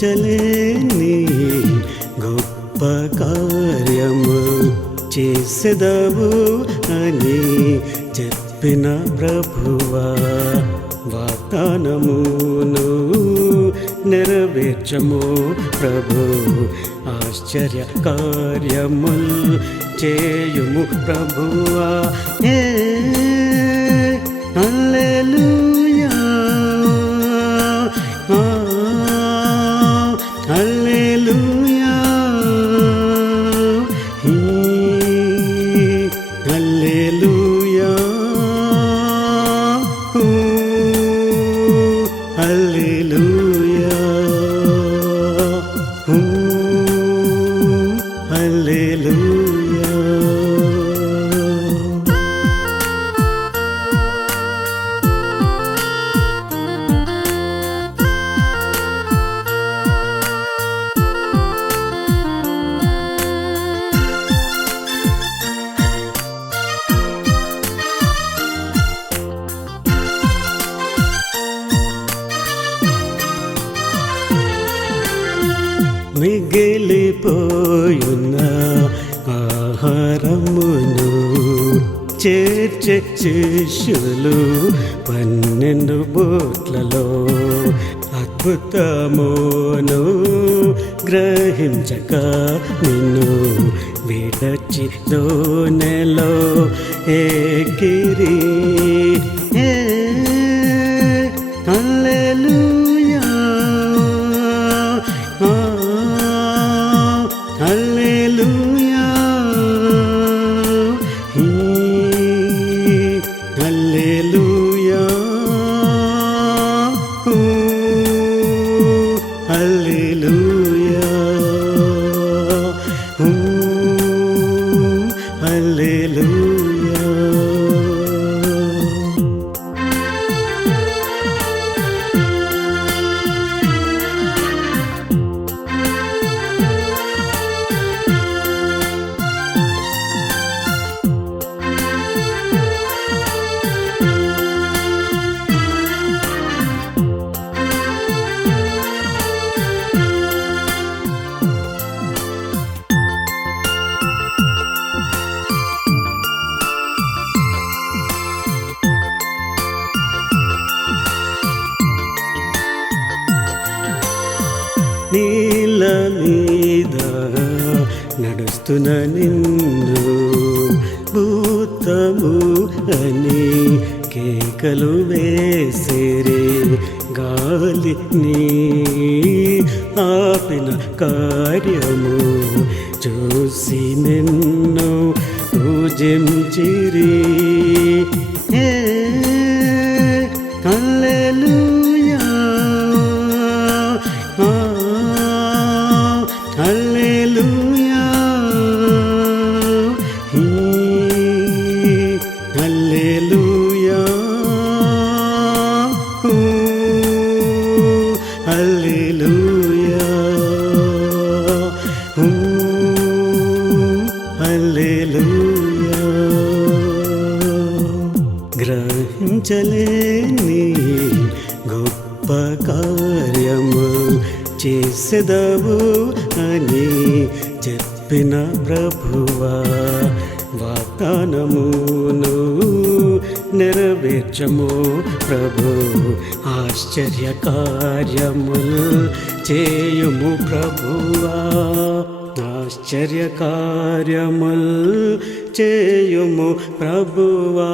గ్రహించలేని గొప్ప కార్యము చేసెదవు అని చెప్పిన ప్రభువా, వాగ్దానమును నెరవేర్చము ప్రభు. ఆశ్చర్య కార్యములు చేయుము ప్రభువా. హల్లెలూయా, హల్లెలూయా, హల్లెలూయా, హల్లెలూయా, హల్లెలూయా. మిగిలిపోయున్న ఆహారమును చేర్చే శిష్యులు 12 బోట్లలో అద్భుతమును గ్రహించక నిన్ను విడచి దోనెలో ఎగిరి. హల్లెలూయా, హల్లెలూయా, హల్లెలూయా, హల్లెలూయా, హల్లెలూయా. నీళ్ళ మీద నడుస్తున్న నిన్ను భూతము అని కేకలు వేసిరి. గాలిని ఆపిన కార్యము చూసి నిన్ను పూజించిరి. హల్లెలూయా, హల్లెలూయా, హల్లెలూయా, హల్లెలూయా, హల్లెలూయా. గ్రహించలేని గొప్ప కార్యము చేసెదవు అని చెప్పిన ప్రభువా, వాగ్దానమును నెరవేర్చము ప్రభు. ఆశ్చర్య కార్యములు చేయుము ప్రభువా, ఆశ్చర్య కార్యములు చేయుము ప్రభువా.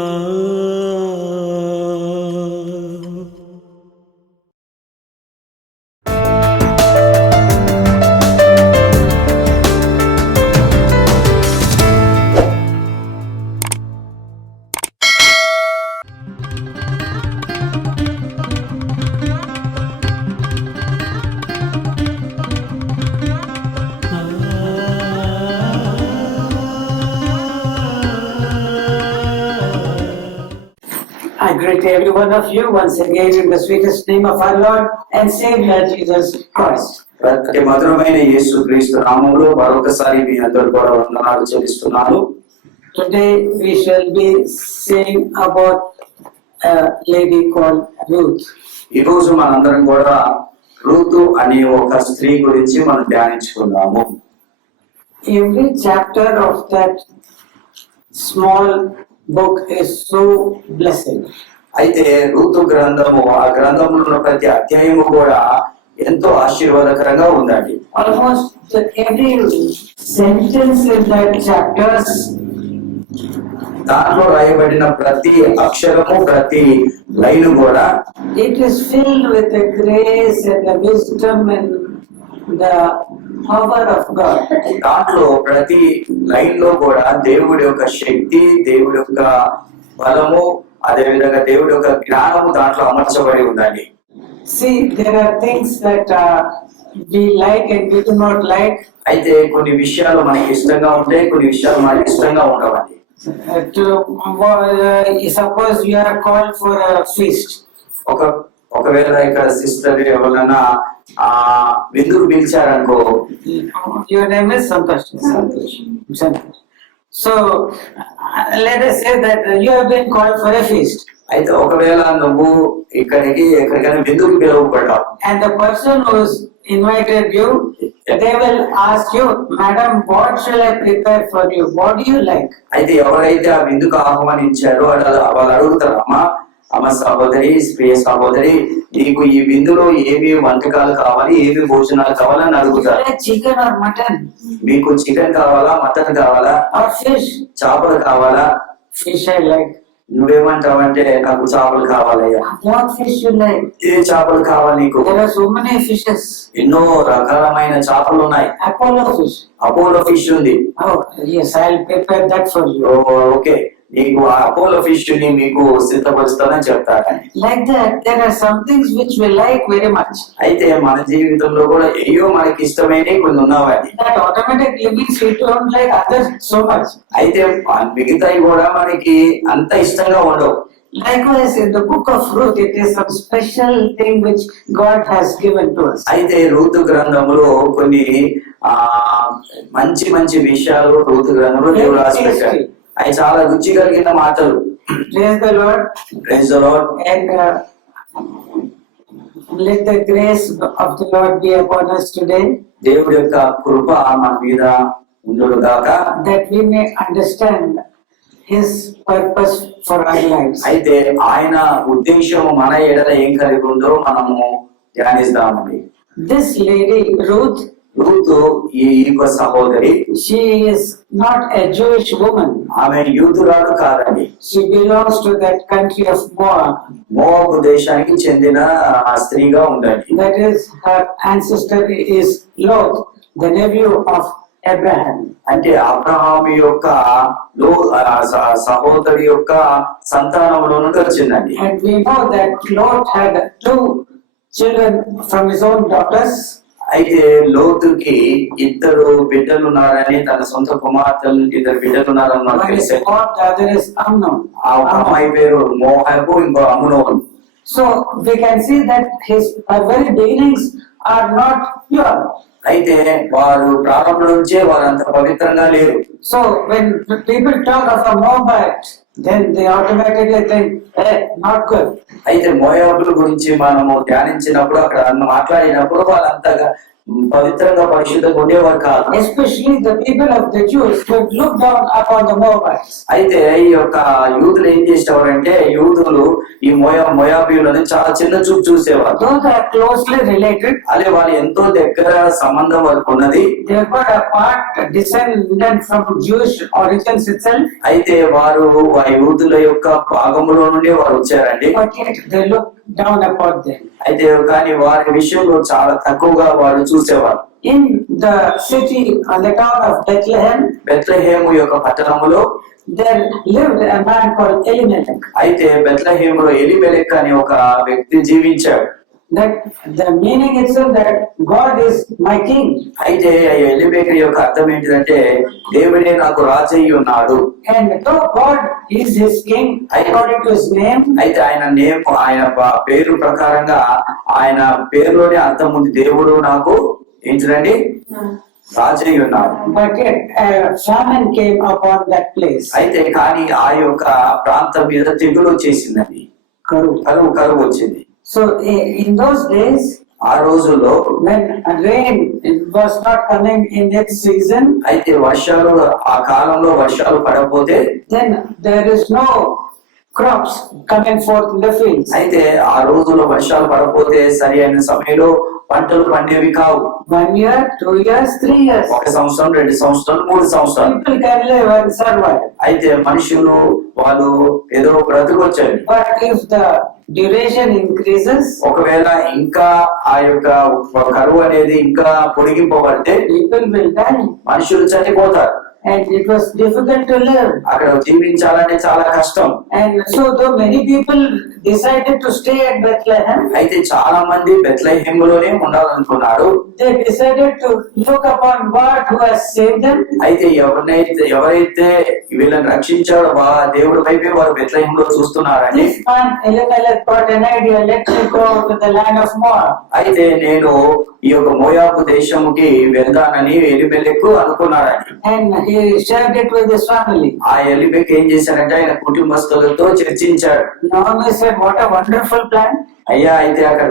I greet every one of you once again in the sweetest name of our Lord and Savior Jesus Christ. ప్రతి మధురమైన యేసు క్రీస్తు నామములో మరొకసారి మీ అందరూ కూడా వందనాలు చెల్లిస్తున్నాను. Today we shall be saying about a lady called Ruth. ఈ రోజు మనందరం కూడా రూతు అనే ఒక స్త్రీ గురించి మనం ధ్యానించుకుందాము. Every chapter of that small book is so blessed. అయితే రూతు గ్రంథము, ఆ గ్రంథంలో ఉన్న ప్రతి అధ్యాయము కూడా ఎంతో ఆశీర్వాదకరంగా ఉందండి. Almost every sentence in that chapters, దాంట్లో రాయబడిన ప్రతి అక్షరము, ప్రతి లైన్ కూడా it is filled with the grace and the wisdom and the power of God. దాంట్లో ప్రతి లైన్ లో కూడా దేవుడి యొక్క శక్తి, దేవుడి యొక్క బలము, అదే విధంగా దేవుడి యొక్క జ్ఞానము దాంట్లో అమర్చబడి ఉందండి. See, there are things that we like and we do not like. అయితే కొన్ని విషయాలు మనకి ఇష్టంగా ఉంటాయి, కొన్ని విషయాలు మనకి ఇష్టంగా ఉండవండి. Suppose you are called for a feast. ఒకవేళ ఇక్కడ సిస్టర్ ఎవరైనా విందుకు పిలిచారనుకో, Your name is Santosh. Santosh. So let us say that you have been called for a feast. అయితే ఒకవేళ నువ్వు ఎక్కడికైనా విందుకు పిలువబడ్డావు, And the person who's invited you, they will ask you, Madam, what shall I prepare for you? What do you like? అయితే ఎవరైతే ఆ విందుకు ఆహ్వానించారో వాళ్ళు అడుగుతారు, అమ్మ సహోదరి, ప్రియ సహోదరి, నీకు ఈ విందులో ఏమి వంటకాలు కావాలి, ఏమి భోజనాలు కావాలని అడుగుతారు. You like chicken or mutton? మీకు చికెన్ కావాలా, మటన్ కావాలా, Or fish? చేపలు కావాలా? Fish I like. నువ్వేమంటావంటే నాకు చేపలు కావాలయ్యా. What fish you like? ఏ చేపలు కావాలి నీకు? There are so many fishes. ఎన్నో రకాలమైన చేపలు ఉన్నాయి. Apollo fish. అపోలో ఫిష్ ఉంది. Oh, yes, I'll prepare that for you. Okay, నీకు ఆ అపోలో ఫిష్ ని మీకు సిద్ధపరుస్తానని చెప్తాడు. Like that, there are some things which we like very much. అయితే మన జీవితంలో కూడా ఏయో మనకి ఇష్టమైనవి కొన్ని ఉన్నవాడి. That automatically means we don't like others so much. అయితే మిగతాయి కూడా మనకి అంత ఇష్టంగా ఉండవు. Likewise, in the book of Ruth, it is some special thing which God has given to us. అయితే రూతు గ్రంథంలో కొన్ని మంచి మంచి విషయాలు రూతు గ్రంథంలో దేవుడు రాసిపెట్టాడు. అవి చాలా రుచి కలిగిన మాటలు. Praise the Lord. Praise the Lord. And let the grace of the Lord be upon us today, దేవుడి యొక్క కృప మన మీద ఉండును గాక, that we may understand His purpose for our lives. అయితే ఆయన ఉద్దేశం మన ఎడల ఏం కలిగి ఉందో మనము ధ్యానిస్తామండి. This lady, Ruth, రూతు ఈ యొక్క సహోదరి, she is not a Jewish woman. ఆమె యూదురాలు కాదండి. She belongs to that country of Moab. మోవాబు దేశానికి చెందిన స్త్రీగా ఉందండి. That is, her ancestor is Lot, the nephew of Abraham. అంటే అబ్రహాము యొక్క సహోదరి యొక్క సంతానంలో నుండి వచ్చిందండి. And we know that Lot had 2 children from his own daughters. అయితే లోతుకి 2 బిడ్డలు ఉన్నారని, తన సొంత కుమార్తెలు 2 బిడ్డలు ఉన్నారని మనకు One is తెలిసే. Moab, the other is Amnon. ఆ ఒక అమ్మాయి పేరు మోహాబు, ఇంకో అమ్నోను. So we can see that his very beginnings are not pure. అయితే వారు ప్రారంభం నుంచే వారంత పవిత్రంగా లేరు. So when people talk of a Moabite, then they automatically think, hey, not good. అయితే మోయాబుల గురించి మనము ధ్యానించినప్పుడు, అక్కడ మాట్లాడినప్పుడు వాళ్ళంతగా పవిత్రంగా పరిశుద్ధంగా ఉండేవారు కాదు. Especially the people of the Jews would look down upon the Moabites. అయితే ఈ యొక్క యూదులు ఏం చేసేవారంటే, యూదులు ఈ మోయాబీయులను చాలా చిన్న చూపు చూసేవారు. Though they are closely related, అదే వాళ్ళు ఎంతో దగ్గర సంబంధం వరకు ఉన్నది. they have got a part descended from Jewish origins itself. అయితే వారు ఆ యూదుల యొక్క భాగములో నుండి వారు వచ్చారండి. But yet they look down upon them. అయితే కానీ వారి విషయంలో చాలా తక్కువగా వారు చూసేవారు. In the city or the town of Bethlehem, Bethlehem యొక్క పట్టణములో there lived a man called Elimelech. అయితే బెత్లెహేములో ఎలిమెలెక్ అనే ఒక వ్యక్తి జీవించాడు. That the meaning itself that God is my king. అయితే ఎలిమెలెక్ యొక్క అర్థం ఏంటిదంటే, దేవుడే నాకు రాజు అయి ఉన్నాడు. And though God is his king according to his name, అయితే ఆయన పేరు ప్రకారంగా, ఆయన పేరులోనే అర్థం ఉంది, దేవుడు నాకు ఏంటిదండి రాజు అయి ఉన్నాడు. but yet a famine came upon that place. అయితే కానీ ఆ యొక్క ప్రాంతం మీద తెగులు వచ్చేసిందండి, కరువు వచ్చింది. So in those days, ఆ రోజుల్లో when rain it was not coming in its season, అయితే వర్షాలు ఆ కాలంలో వర్షాలు పడకపోతే then there is no crops coming forth in the fields. అయితే ఆ రోజుల్లో వర్షాలు పడకపోతే సరి అయిన సమయంలో పంటలు పండేవి కావు. 1 year, 2 years, 3 years. 1 సంవత్సరం, 2 సంవత్సరాలు, 3 సంవత్సరాలు. People can live and survive. అయితే మనుషులు వాళ్ళు ఏదో బ్రతుకొచ్చారు. But if the duration increases, ఒకవేళ ఇంకా ఆ యొక్క కరువు అనేది ఇంకా పొడిగింపబడితే people will die. మనుషులు చనిపోతారు. And it was difficult to live. అక్కడ జీవించాలంటే చాలా కష్టం. And so though many people decided to stay at Bethlehem, అయితే చాలా మంది బెత్లెహేములోనే ఉండాలనుకున్నారు. they decided to look upon God who has saved them. అయితే ఎవరైతే వీళ్ళని రక్షించాడో దేవుడి వైపే వారు బెత్లెహేములో చూస్తున్నారండి. This man Elimelech got an idea, let me go to the land of Moab. అయితే నేను ఈ యొక్క మోయాబు దేశముకి వెళ్దానని ఎలిమెలెకు అనుకున్నాడని. And he shared it with his family. ఆ ఎలిమెక్ ఏం చేశాడంటే ఆయన కుటుంబస్తులతో చర్చించాడు. Naomi said, what a wonderful plan. అయ్యా అయితే అక్కడ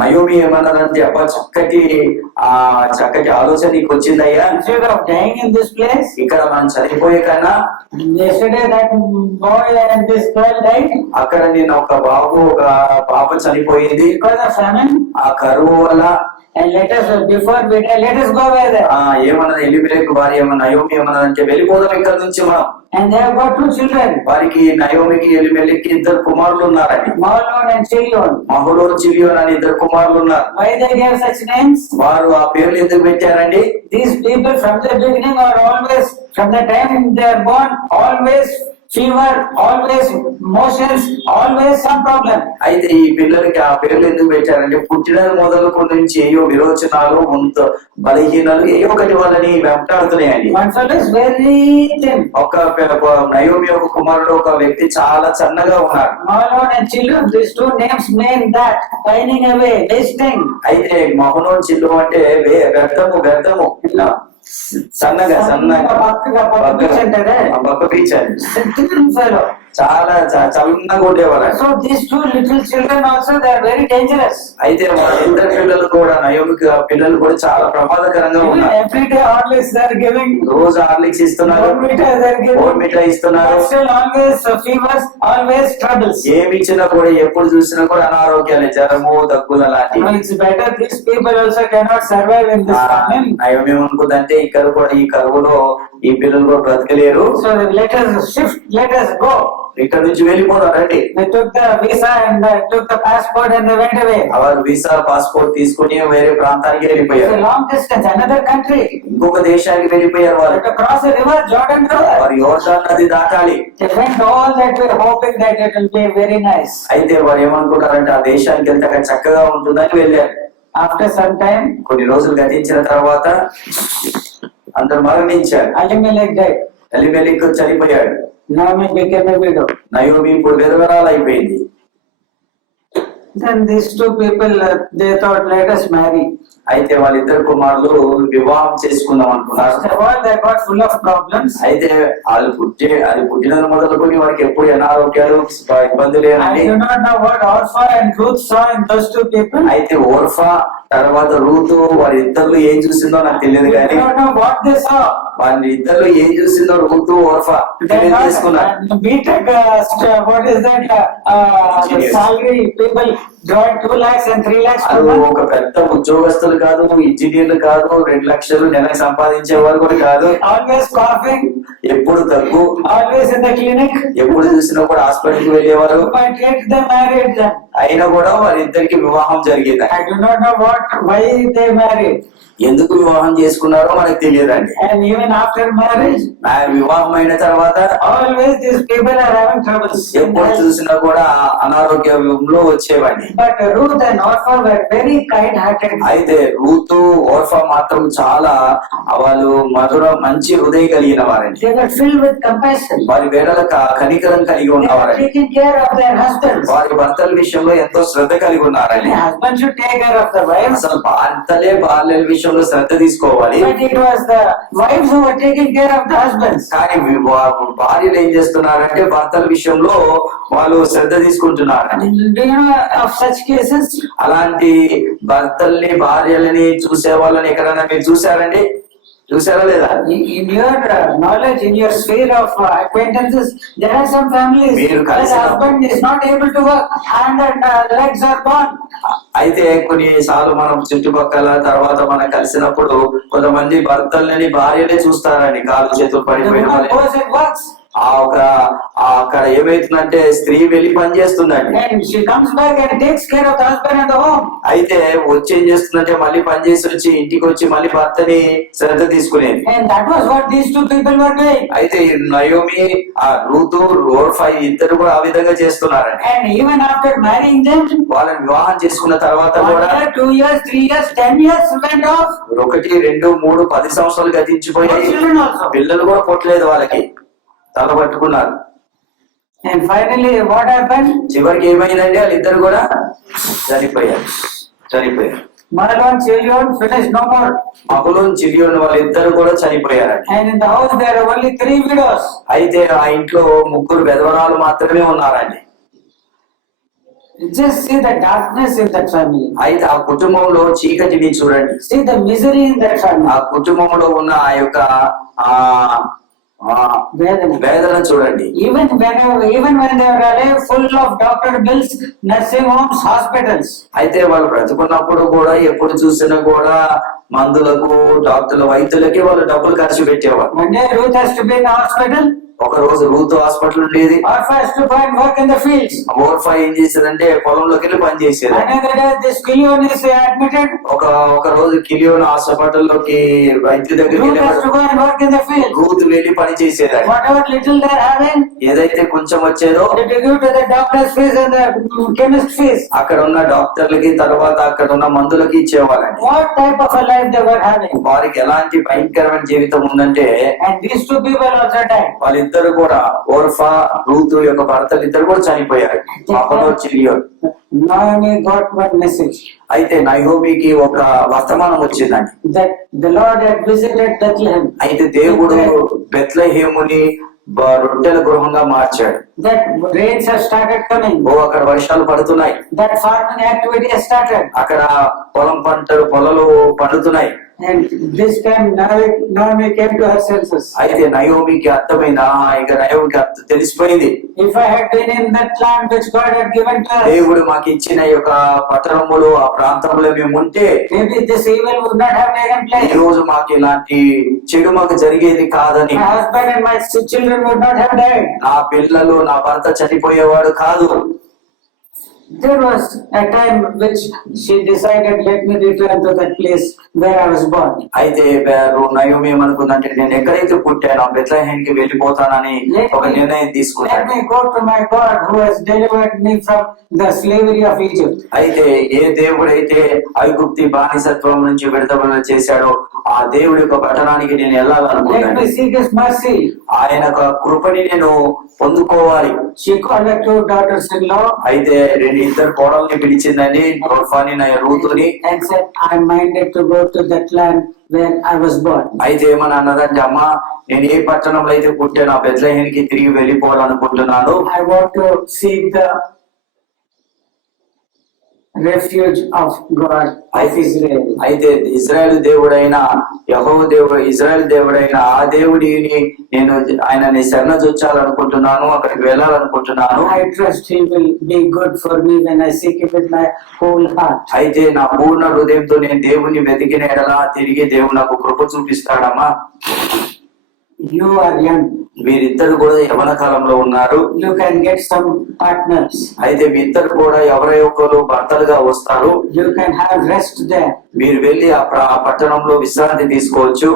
నయోమి ఏమన్నారంటే అబ్బా చక్కటి ఆలోచన నీకు వచ్చిందయ్యా. Instead of dying in this place, ఇక్కడ మనం చనిపోయే కన్నా yesterday that boy and this girl died అక్కడ నేను ఒక పాప చనిపోయింది because of famine. ఆ కరువు వల్ల. And let us, before we die, let us go away there. ఏమన్నది ఎలిమెలెకు భార్య నయోమి ఏమన్నదంటే వెళ్ళిపోదాం ఇక్కడ నుంచి మనం. And they have got 2 children, వారికి నయోమికి ఎలిమెలెక్కి 2 కుమారులు ఉన్నారని. Mahlon and Chilion. మహలోన్ చిలియోన్ అని 2 కుమారులు ఉన్నారు. Why they gave such names? వారు ఆ పేర్లు ఎందుకు పెట్టారండి? These people from the beginning are always, from the time they are born, always fever, always motions, always some problem. అయితే ఈ పిల్లలకి ఆ పేర్లు ఎందుకు పెట్టారంటే పుట్టిన మొదలుకొని నుంచి ఏయో విరోచనాలు బలహీనలు ఏయో ఒకటి వాళ్ళని వెంటాడుతున్నాయండి. One fellow is very thin. Naomi ఒక కుమారుడు ఒక వ్యక్తి చాలా సన్నగా ఉన్నాడు. Mahlon and Chilion, these 2 names mean that pining away, wasting. అయితే మహనోన్ చిల్లు అంటే వ్యర్థము సన్నగా పక్క పీచారు చాలా చల్లగా ఉండేవారు. So these 2 little children also, they are very dangerous. అయితే వాళ్ళ 2 పిల్లలు కూడా నయోమికి పిల్లలు కూడా చాలా ప్రమాదకరంగా ఉన్నారు. Every day Horlicks they are giving, రోజు హార్లిక్స్ ఇస్తున్నారు, Bournvita they are giving, Bournvita ఇస్తున్నారు. but still always fevers, always troubles. ఏమి ఇచ్చినా కూడా ఎప్పుడు చూసినా కూడా అనారోగ్యాలు, జ్వరము, దగ్గుల లాంటి. It's better these people also cannot survive in this famine. Naomi ఏమనుకుందంటే ఇక్కడ కూడా ఈ కరువులో ఈ పిల్లలు కూడా బ్రతకలేరు. So let us shift, let us go. ఇక్కడ నుంచి వెళ్ళిపోతారు రండి. They took the visa and took the passport and they went away. వారు వీసా పాస్పోర్ట్ తీసుకుని వేరే ప్రాంతానికి It's వెళ్ళిపోయారు. a long distance, another country. ఇంకొక దేశానికి వెళ్ళిపోయారు వారు. To cross a river, Jordan River. వారు యోర్దాను నది దాటాలి. They went all that way hoping that it will be very nice. అయితే వారు ఏమనుకుంటారంటే ఆ దేశానికి వెళ్తే అక్కడ చక్కగా ఉంటుందని వెళ్ళారు. After some time, కొన్ని రోజులు గతించిన తర్వాత అందరు మరణించారు. Elimelech died. ఎలిమెలెకు చనిపోయాడు. Naomi became a widow. Naomi ఇప్పుడు విధవరాలు అయిపోయింది. Then these 2 people, they thought, let us marry. అయితే వాళ్ళిద్దరు కుమారులు వివాహం చేసుకుందాం అనుకున్నారు. First of all, they got full of problems. అయితే అది పుట్టిన మొదలుకొని వారికి ఎప్పుడు అనారోగ్యాలు ఇబ్బందులు I ఏనండి. do not know what Orpha and Ruth saw in those 2 people. అయితే ఓర్ఫా తర్వాత రూతు వారిద్దరు ఏం చూసిందో నాకు తెలియదు I కానీ do not know what they saw. వారి ఇద్దరు ఏం చూసిందో రూతు ఓర్ఫా They తెలియజేసుకున్నారు. got BTech, what is that, Engineers. salary people drawing 2 lakhs and 3 lakhs per అది month. ఒక పెద్ద ఉద్యోగస్తులు కాదు, ఇంజనీర్లు కాదు, 2 లక్షలు నెలకు సంపాదించే వారు కూడా కాదు. Always coughing, ఎప్పుడు దగ్గు, always in the clinic. ఎప్పుడు చూసినా కూడా హాస్పిటల్ కి వెళ్ళేవారు. But yet they married them. అయినా కూడా వారిద్దరికి వివాహం జరిగింది. I do not know why they married. ఎందుకు వివాహం చేసుకున్నారో మనకు తెలియదండి. And even after marriage, నా వివాహం అయిన తర్వాత always these people are having troubles. ఎప్పుడు చూసినా కూడా అనారోగ్యంలో వచ్చేవాడిని. But Ruth and Orpha were very kind-hearted. అయితే రూతు ఓర్ఫా మాత్రం చాలా వాళ్ళు మంచి హృదయం కలిగిన వారండి. They were filled with compassion. వారి వేళల కనికరం కలిగి They were ఉన్నవారండి. taking care of their husbands. వారి భర్తల విషయంలో ఎంతో శ్రద్ధ కలిగి ఉన్నారండి. The husband should take care of the wives. అసలు భర్తలే భార్యల విషయంలో విషయంలో శ్రద్ధ తీసుకోవాలి. But it was the wives who were taking care of the husbands. కానీ భార్యలు ఏం చేస్తున్నారంటే భర్తల విషయంలో వాళ్ళు శ్రద్ధ తీసుకుంటున్నారండి. Do you know of such cases? అలాంటి భర్తల్ని భార్యలని చూసే వాళ్ళని ఎక్కడైనా మీరు చూసారండి? చూసారా లేదా? In your knowledge, in your sphere of acquaintances, there are some families మీరు where the husband is not able to work, hand and legs are gone. అయితే కొన్నిసార్లు మనం చుట్టుపక్కల తర్వాత మనం కలిసినప్పుడు కొంతమంది భర్తలని భార్యలే చూస్తారండి, కాలు చేతులు The పడిపోయిన woman వాళ్ళే. goes and works, అక్కడ ఏమైతుందంటే స్త్రీ వెళ్ళి పని చేస్తుందండి. and she comes back and takes care of the husband and the home. అయితే వచ్చి ఏం చేస్తుందంటే మళ్ళీ పని చేసి వచ్చి ఇంటికి వచ్చి మళ్ళీ భర్తని శ్రద్ధ తీసుకునేది. And that was what these two people were doing. అయితే నయోమి, ఆ రూతు, ఓర్ఫా ఇద్దరు కూడా ఆ విధంగా చేస్తున్నారండి. And even after marrying them, వాళ్ళని వివాహం చేసుకున్న తర్వాత 1 కూడా year, 2 years, 3 years, 10 years went off. 1, 2, 3, 10 సంవత్సరాలు No గతించిపోయాయి. children also. పిల్లలు కూడా పుట్టలేదు వాళ్ళకి, తల పట్టుకున్నారు. And finally, what happened? చివరికి ఏమైందంటే వాళ్ళిద్దరు కూడా చనిపోయారు. Mahlon, Chilion finished no more. మహలోన్, చిలియోన్ వాళ్ళిద్దరు కూడా చనిపోయారండి. And in the house there are only 3 widows. అయితే ఆ ఇంట్లో 3 విధవరాలు మాత్రమే ఉన్నారండి. Just see the darkness in that family. అయితే ఆ కుటుంబంలో చీకటిని చూడండి. See the misery in that family. ఆ కుటుంబంలో ఉన్న ఆ యొక్క వేదన చూడండి. Even when they were alive, full of doctor bills, nursing homes, hospitals. అయితే వాళ్ళు బ్రతుకున్నప్పుడు కూడా ఎప్పుడు చూసినా కూడా మందులకు, డాక్టర్ల, వైద్యులకి వాళ్ళు డబ్బులు ఖర్చు పెట్టేవారు. One day Ruth has to be in the hospital. ఒక రోజు రూతు హాస్పిటల్ ఉండేది. Orpha has to go and work in the fields. Orpah ఏం చేసేదంటే పొలంలోకి వెళ్ళి పని చేసేది. Another day this Chilion is admitted. ఒక రోజు కిలియోన్ హాస్పిటల్లోకి వైద్యు దగ్గరికి Ruth has to go and work in the field. Ruth వెళ్ళి పని చేసేది. Whatever little they are having, ఏదైతే కొంచెం వచ్చేదో they give to the doctor's fees and the chemist fees. అక్కడ ఉన్న డాక్టర్లకి, తర్వాత అక్కడ ఉన్న మందులకి ఇచ్చేవాళ్ళండి. What type of a life they were having? వారికి ఎలాంటి భయంకరమైన జీవితం ఉందంటే, And these two people also died. వాళ్ళిద్దరు కూడా, ఓర్ఫా, రూతు యొక్క భర్తలు ఇద్దరు కూడా చనిపోయారు. మహలో, చిలియోన్. Naomi got one message అయితే నయోమికి ఒక వర్తమానం వచ్చిందండి. that the Lord had visited Bethlehem. అయితే దేవుడు బెత్లెహేముని రొట్టెల గృహంగా మార్చాడు. That rains have started coming. అక్కడ వర్షాలు పడుతున్నాయి. That farming activity has started. అక్కడ పొలాలు పండుతున్నాయి. And this time Naomi came to her senses. అయితే నయోమికి అర్థమైంది, ఇక నయోమికి తెలిసిపోయింది, If I had been in that land which God had given to us, దేవుడు మాకు ఇచ్చిన ఈ యొక్క పట్టణములు, ఆ ప్రాంతంలో మేము ఉంటే maybe this evil would not have taken ఈ place. రోజు మాకు ఇలాంటి చెడు మాకు జరిగేది కాదని, My husband and my children would not have died. నా పిల్లలు, నా భర్త చనిపోయేవాడు కాదు. There was a time which she decided, let me return to that place where I was born. అయితే నయోమి ఏమనుకుందంటే, నేను ఎక్కడైతే పుట్టానో బెత్లెహేముకి వెళ్ళిపోతానని ఒక నిర్ణయం Let తీసుకున్నాను. me go to my God who has delivered me from the slavery of Egypt. అయితే ఏ దేవుడైతే ఐగుప్తి బానిసత్వం నుంచి విడుదల చేశాడో ఆ దేవుడి యొక్క పట్టణానికి నేను Let వెళ్ళాలనుకున్నాను. me seek his mercy. ఆయన యొక్క కృపని నేను పొందుకోవాలి. She called her 2 daughters-in-law అయితే ఇద్దరు కోడల్ని పిలిచిందండి, ఓర్ఫాని, రూతుని. and said, I minded to go to that land where I was born. అయితే ఏమని అన్నదంటే, అమ్మా, నేను ఏ పట్టణంలో అయితే పుట్టానో ఆ బెత్లెహేముకి తిరిగి వెళ్ళిపోవాలనుకుంటున్నాను. I want to seek the refuge of God of Israel. అయితే ఇజ్రాయెల్ దేవుడైన ఇజ్రాయెల్ దేవుడైన ఆ దేవుడిని నేను ఆయనని శరణజొచ్చాలనుకుంటున్నాను, అక్కడికి వెళ్ళాలనుకుంటున్నాను. I trust he will be good for me when I seek him with my whole heart. అయితే నా పూర్ణ హృదయంతో నేను దేవుని వెతికిన ఎడలా తిరిగి దేవుడు నాకు కృప చూపిస్తాడమ్మా. You are young. వీరిద్దరు కూడా యవన కాలంలో ఉన్నారు. You can get some partners. అయితే వీరిద్దరు కూడా ఎవరొకరు భర్తలుగా వస్తారు. You can have rest there. మీరు వెళ్ళి ఆ పట్టణంలో విశ్రాంతి తీసుకోవచ్చు.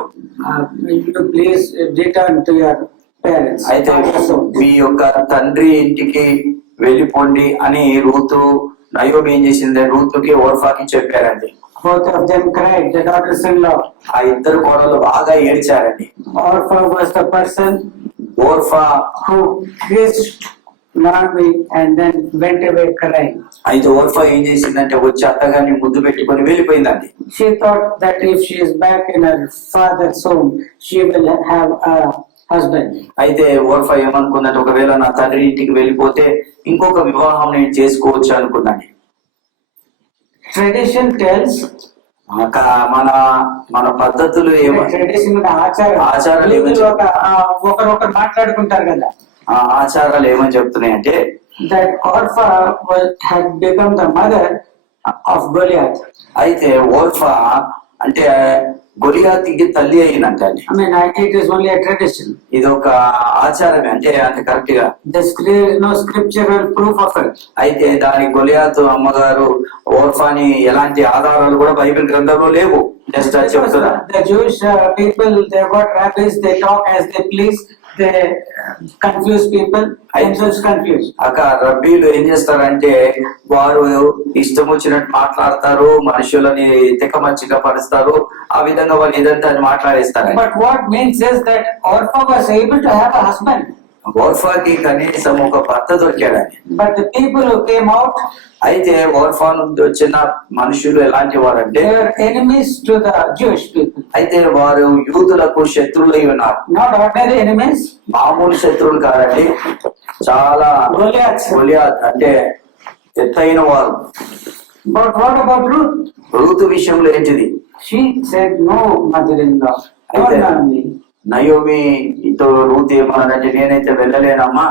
You please return to your parents. అయితే మీ యొక్క తండ్రి ఇంటికి వెళ్ళిపోండి అని నయోమి ఏం చేసింది, రూతుకి, ఓర్ఫాకి చెప్పారండి. Both of them cried, the daughters-in-law. ఆ ఇద్దరు కోడలు బాగా ఏడ్చారండి. Orpha was the person Orpah who kissed Naomi and then went away crying. అయితే ఓర్ఫా ఏం చేసిందంటే వచ్చి అత్తగారిని ముద్దు పెట్టుకొని వెళ్ళిపోయిందండి. She thought that if she is back in her father's home, she will have a husband. అయితే ఓర్ఫా ఏమనుకుందంటే ఒకవేళ నా తండ్రి ఇంటికి వెళ్ళిపోతే ఇంకొక వివాహం నేను చేసుకోవచ్చు అనుకున్నాను. Tradition tells, మన పద్ధతులు ట్రెడిషన్ ఆచారాలు ఒకరొకరు మాట్లాడుకుంటారు కదా, ఆ ఆచారాలు ఏమని చెప్తున్నాయంటే that Orpha had become the mother of Goliath. అయితే ఓర్ఫా అంటే గొలియాతికి తల్లి అయినంట. I mean, it is only a tradition. ఇది ఒక ఆచారమే అంటే కరెక్ట్ గా There is no scriptural proof of it. అయితే దాని గొలియాతు అమ్మగారు ఓర్ఫాని ఎలాంటి ఆధారాలు కూడా బైబిల్ గ్రంథంలో లేవు. జస్ట్ అది చెప్తున్నా. The Jewish people, they got rabbis, they talk as they please, they confuse people, themselves confused. అక్క రబ్బీలు ఏం చేస్తారంటే వారు ఇష్టం వచ్చినట్టు మాట్లాడతారు, మనుషులని తిక్కమచ్చిగా పరుస్తారు, ఆ విధంగా వాళ్ళు ఏదంతా మాట్లాడేస్తారు. But what means is that Orpha was able to have a husband. ఓర్ఫాకి కనీసం ఒక భర్త దొరికాడని. But the people who came out, అయితే ఓర్ఫా నుండి వచ్చిన మనుషులు ఎలాంటి వారంటే they were enemies to the Jewish people. అయితే వారు యూదులకు శత్రువులై ఉన్నారు. Not ordinary enemies. మామూలు శత్రువులు కాదండి, చాలా గొలియాత్ అంటే ఎత్తైన వారు. But what about Ruth? Ruth విషయంలో ఏంటిది? She said, no, mother-in-law. అయితే Don't love me. నయోమి ఇతో రూతు ఏమన్నారంటే నేనైతే వెళ్ళలేనమ్మా,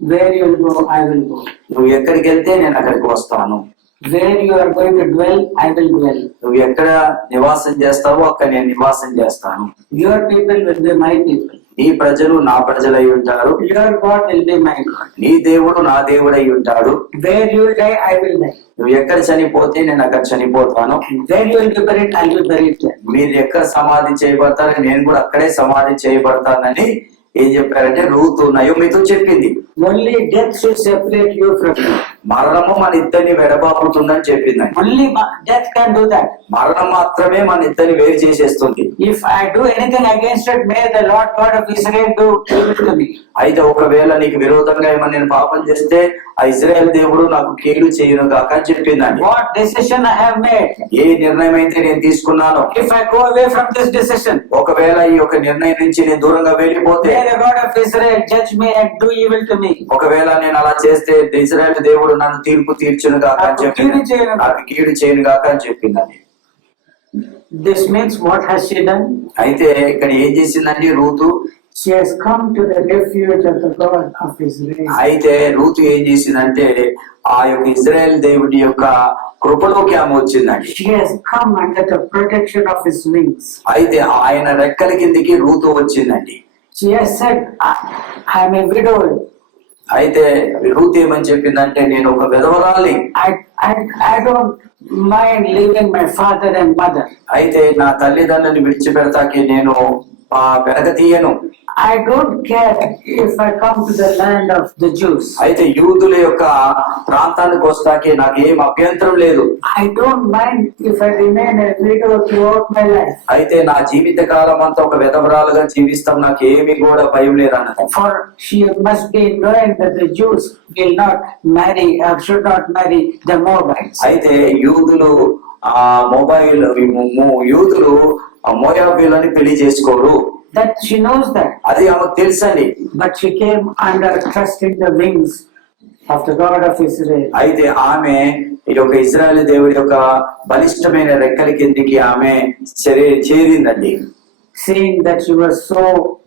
Where you will go, I will go. నువ్వు ఎక్కడికి వెళ్తే నేను అక్కడికి వస్తాను, Where you are going to dwell, I will dwell. నువ్వు ఎక్కడ నివాసం చేస్తావో అక్కడ నేను నివాసం చేస్తాను. Your people will be my people. నీ ప్రజలు నా ప్రజలై ఉంటారు, Your God will be my God. నీ దేవుడు నా దేవుడై ఉంటాడు. Where you will die, I will die. నువ్వు ఎక్కడ చనిపోతే నేను అక్కడ చనిపోతాను. Where you will be buried, I will be buried there. మీరు ఎక్కడ సమాధి చేయబడతారో నేను కూడా అక్కడే సమాధి చేయబడతానని ఏం చెప్పారంటే రూతు నయోమితో చెప్పింది. Only death should separate you from me. మరణము మన ఇద్దరిని వెడబాపుతుందని చెప్పింది. Only death can do that. మరణం మాత్రమే మన ఇద్దరిని వేరు చేసేస్తుంది. If I do anything against it, may the Lord God of Israel do evil to me. అయితే ఒకవేళ నీకు విరోధంగా ఏమన్నా నేను పాపం చేస్తే ఆ ఇజ్రాయెల్ దేవుడు నాకు కీడు చేయను కాక అని చెప్పిందండి. What decision I have made? ఏ నిర్ణయం అయితే నేను తీసుకున్నానో, If I go away from this decision, ఒకవేళ ఈ యొక్క నిర్ణయం నుంచి నేను దూరంగా వెళ్ళిపోతే may the God of Israel judge me and do evil to me. ఒకవేళ నేను అలా చేస్తే ఇజ్రాయెల్ దేవుడు నన్ను తీర్పు తీర్చును కాక అని చెప్పింది. నాకు కీడు చేయను కాక అని చెప్పిందండి. This means what has she done? అయితే ఇక్కడ ఏం చేసిందండి Ruth? She has come to the refuge of the God of Israel. అయితే రూతు ఏం చేసిందంటే ఆ యొక్క ఇజ్రాయెల్ దేవుడి యొక్క కృపలోకి ఆమె వచ్చిందండి. She has come under the protection of his wings. అయితే ఆయన రెక్కల కిందికి రూతు వచ్చిందండి. She has said, I am a widow. అయితే రూతు ఏమని చెప్పిందంటే నేను ఒక విధవరాలి. I don't mind leaving my father and mother. అయితే నా తల్లిదండ్రులను విడిచిపెడతాకి నేను వెనక తీయను. I don't care if I come to the land of the Jews. అయితే యూదుల యొక్క ప్రాంతానికి వస్తాకి నాకు ఏం అభ్యంతరం లేదు. I don't mind if I remain a widow throughout my life. అయితే నా జీవిత కాలం అంతా ఒక విధవరాలుగా జీవిస్తాం, నాకు ఏమి కూడా భయం లేదు అన్నది. For she must be knowing that the Jews will not marry or should not marry the Moabites. అయితే యూదులు యూదులు మోయాబీలని పెళ్లి చేసుకోరు. That she knows that. అది ఆమెకు తెలుసండి. But she came under trusting the wings of the God of Israel. అయితే ఆమె ఈ యొక్క ఇజ్రాయెల్ దేవుడి యొక్క బలిష్టమైన రెక్కల కిందికి ఆమె చేరిందండి. Seeing that she was so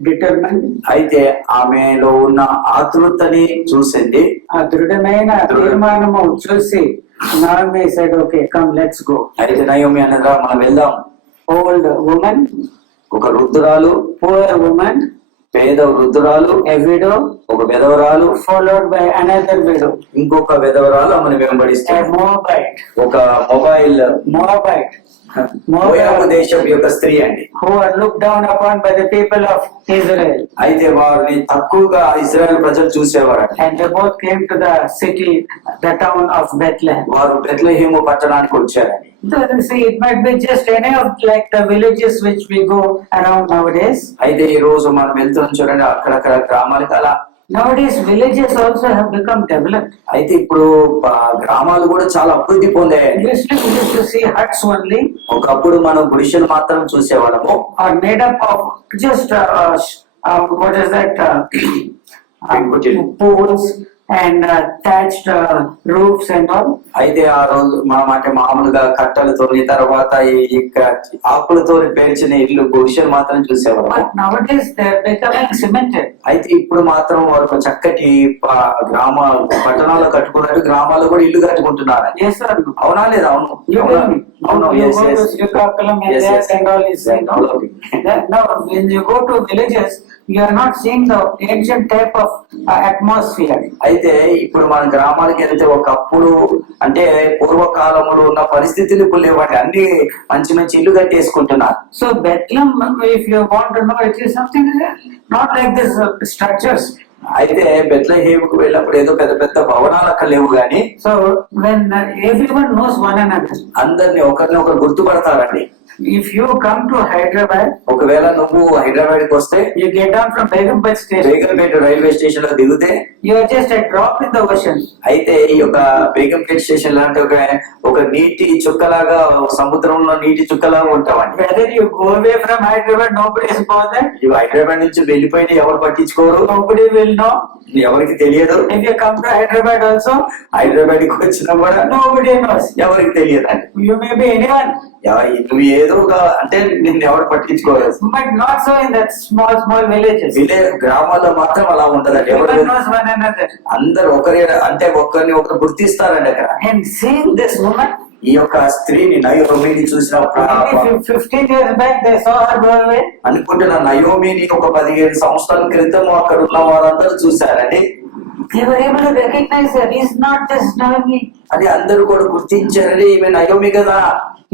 determined. అయితే ఆమెలో ఉన్న ఆతృతని చూసింది. ఆ దృఢమైన తీర్మానము చూసి Naomi said, okay, come, let's go. అయితే నయోమి అనగా మనం వెళ్దాం. Old woman, ఒక వృద్ధురాలు, poor woman, పేద వృద్ధురాలు, a widow, ఒక విధవరాలు, followed by another widow, ఇంకొక విధవరాలు ఆమెను a వెంబడిస్తారు. Moabite, ఒక Moabite, మోయాబు దేశం యొక్క స్త్రీ అండి. who are looked down upon by the people of Israel. అయితే వారిని తక్కువగా ఇజ్రాయెల్ ప్రజలు చూసేవారండి. And they both came to the city, the town of Bethlehem. వారు బెత్లెహేము పట్టణానికి వచ్చారండి. See, it might be just any of like the villages which we go around nowadays. అయితే ఈ రోజు మనం వెళ్తున్నాం చూడండి, అక్కడక్కడ గ్రామాలకు అలా Nowadays, villages also have become developed. అయితే ఇప్పుడు గ్రామాలు కూడా చాలా అభివృద్ధి పొందాయండి. Usually, we used to see huts only, ఒకప్పుడు మనం గుడిసెలు మాత్రం చూసేవాళ్ళము. are made up of just what is that? Poles and thatched roofs and all. అయితే ఆ రోజు మనం అంటే మామూలుగా కట్టెలతోని తర్వాత ఈ ఆకులతో పేర్చిన ఇల్లు గుడిసెలు మాత్రం చూసేవాళ్ళం. But nowadays they are becoming cemented. అయితే ఇప్పుడు మాత్రం వారు చక్కటి గ్రామ పట్టణాల్లో కట్టుకున్నట్టు గ్రామాల్లో కూడా ఇల్లు కట్టుకుంటున్నారు. Yes sir. అవునా లేదా? అవును You tell me. అవును. You Yes, go yes. to Srikakulam and Yes, that yes. and all is saying, no, when you go to villages, you are not seeing the ancient type of atmosphere. అయితే ఇప్పుడు మన గ్రామాలకు వెళ్తే ఒకప్పుడు అంటే పూర్వకాలంలో ఉన్న పరిస్థితులు ఇప్పుడు లేవండి. అన్ని మంచి మంచి ఇల్లు కట్టేసుకుంటున్నారు. So Bethlehem, if you want to know, it is something not like this structures. అయితే బెత్లెహేముకు వెళ్ళినప్పుడు ఏదో పెద్ద పెద్ద భవనాలు అక్కడ లేవు గాని, So when everyone knows one another, అందరిని ఒకరిని ఒకరు గుర్తుపడతారండి. if you come to Hyderabad, ఒకవేళ నువ్వు హైదరాబాద్ కి వస్తే you get down from Begumpet station, Begumpet railway station లో దిగితే you are just a drop in the ocean. అయితే ఈ యొక్క బేగంపేట స్టేషన్ లాంటి ఒక నీటి చుక్కలాగా సముద్రంలో నీటి చుక్కలాగా ఉంటామండి. Whether you go away from Hyderabad, nobody is bothered. ఇవి హైదరాబాద్ నుంచి వెళ్ళిపోయిన ఎవరు పట్టించుకోరు, Nobody will know. ఎవరికి తెలియదు. If you come to Hyderabad also, Hyderabad కి వచ్చినా కూడా nobody knows. ఎవరికి తెలియదండి. You may be anyone, నువ్వు ఏదో అంటే నిన్ను ఎవరు పట్టించుకోలేదు. but not so in that small villages. గ్రామాల్లో మాత్రం అలా ఉండదండి. ఎవరు Everyone knows one another. అందరు ఒకరిని ఒకరు గుర్తిస్తారండి అక్కడ. And seeing this woman, ఈ యొక్క స్త్రీని నయోమిని చూసినప్పుడు maybe 15 years back they saw her go away. అనుకుంటున్న నయోమిని ఒక 15 సంవత్సరాల క్రితం అక్కడ ఉన్న వారందరూ చూశారని. They were able to recognize her. He's not this Naomi. అది అందరూ కూడా గుర్తించారని, ఈమె నయోమి కదా,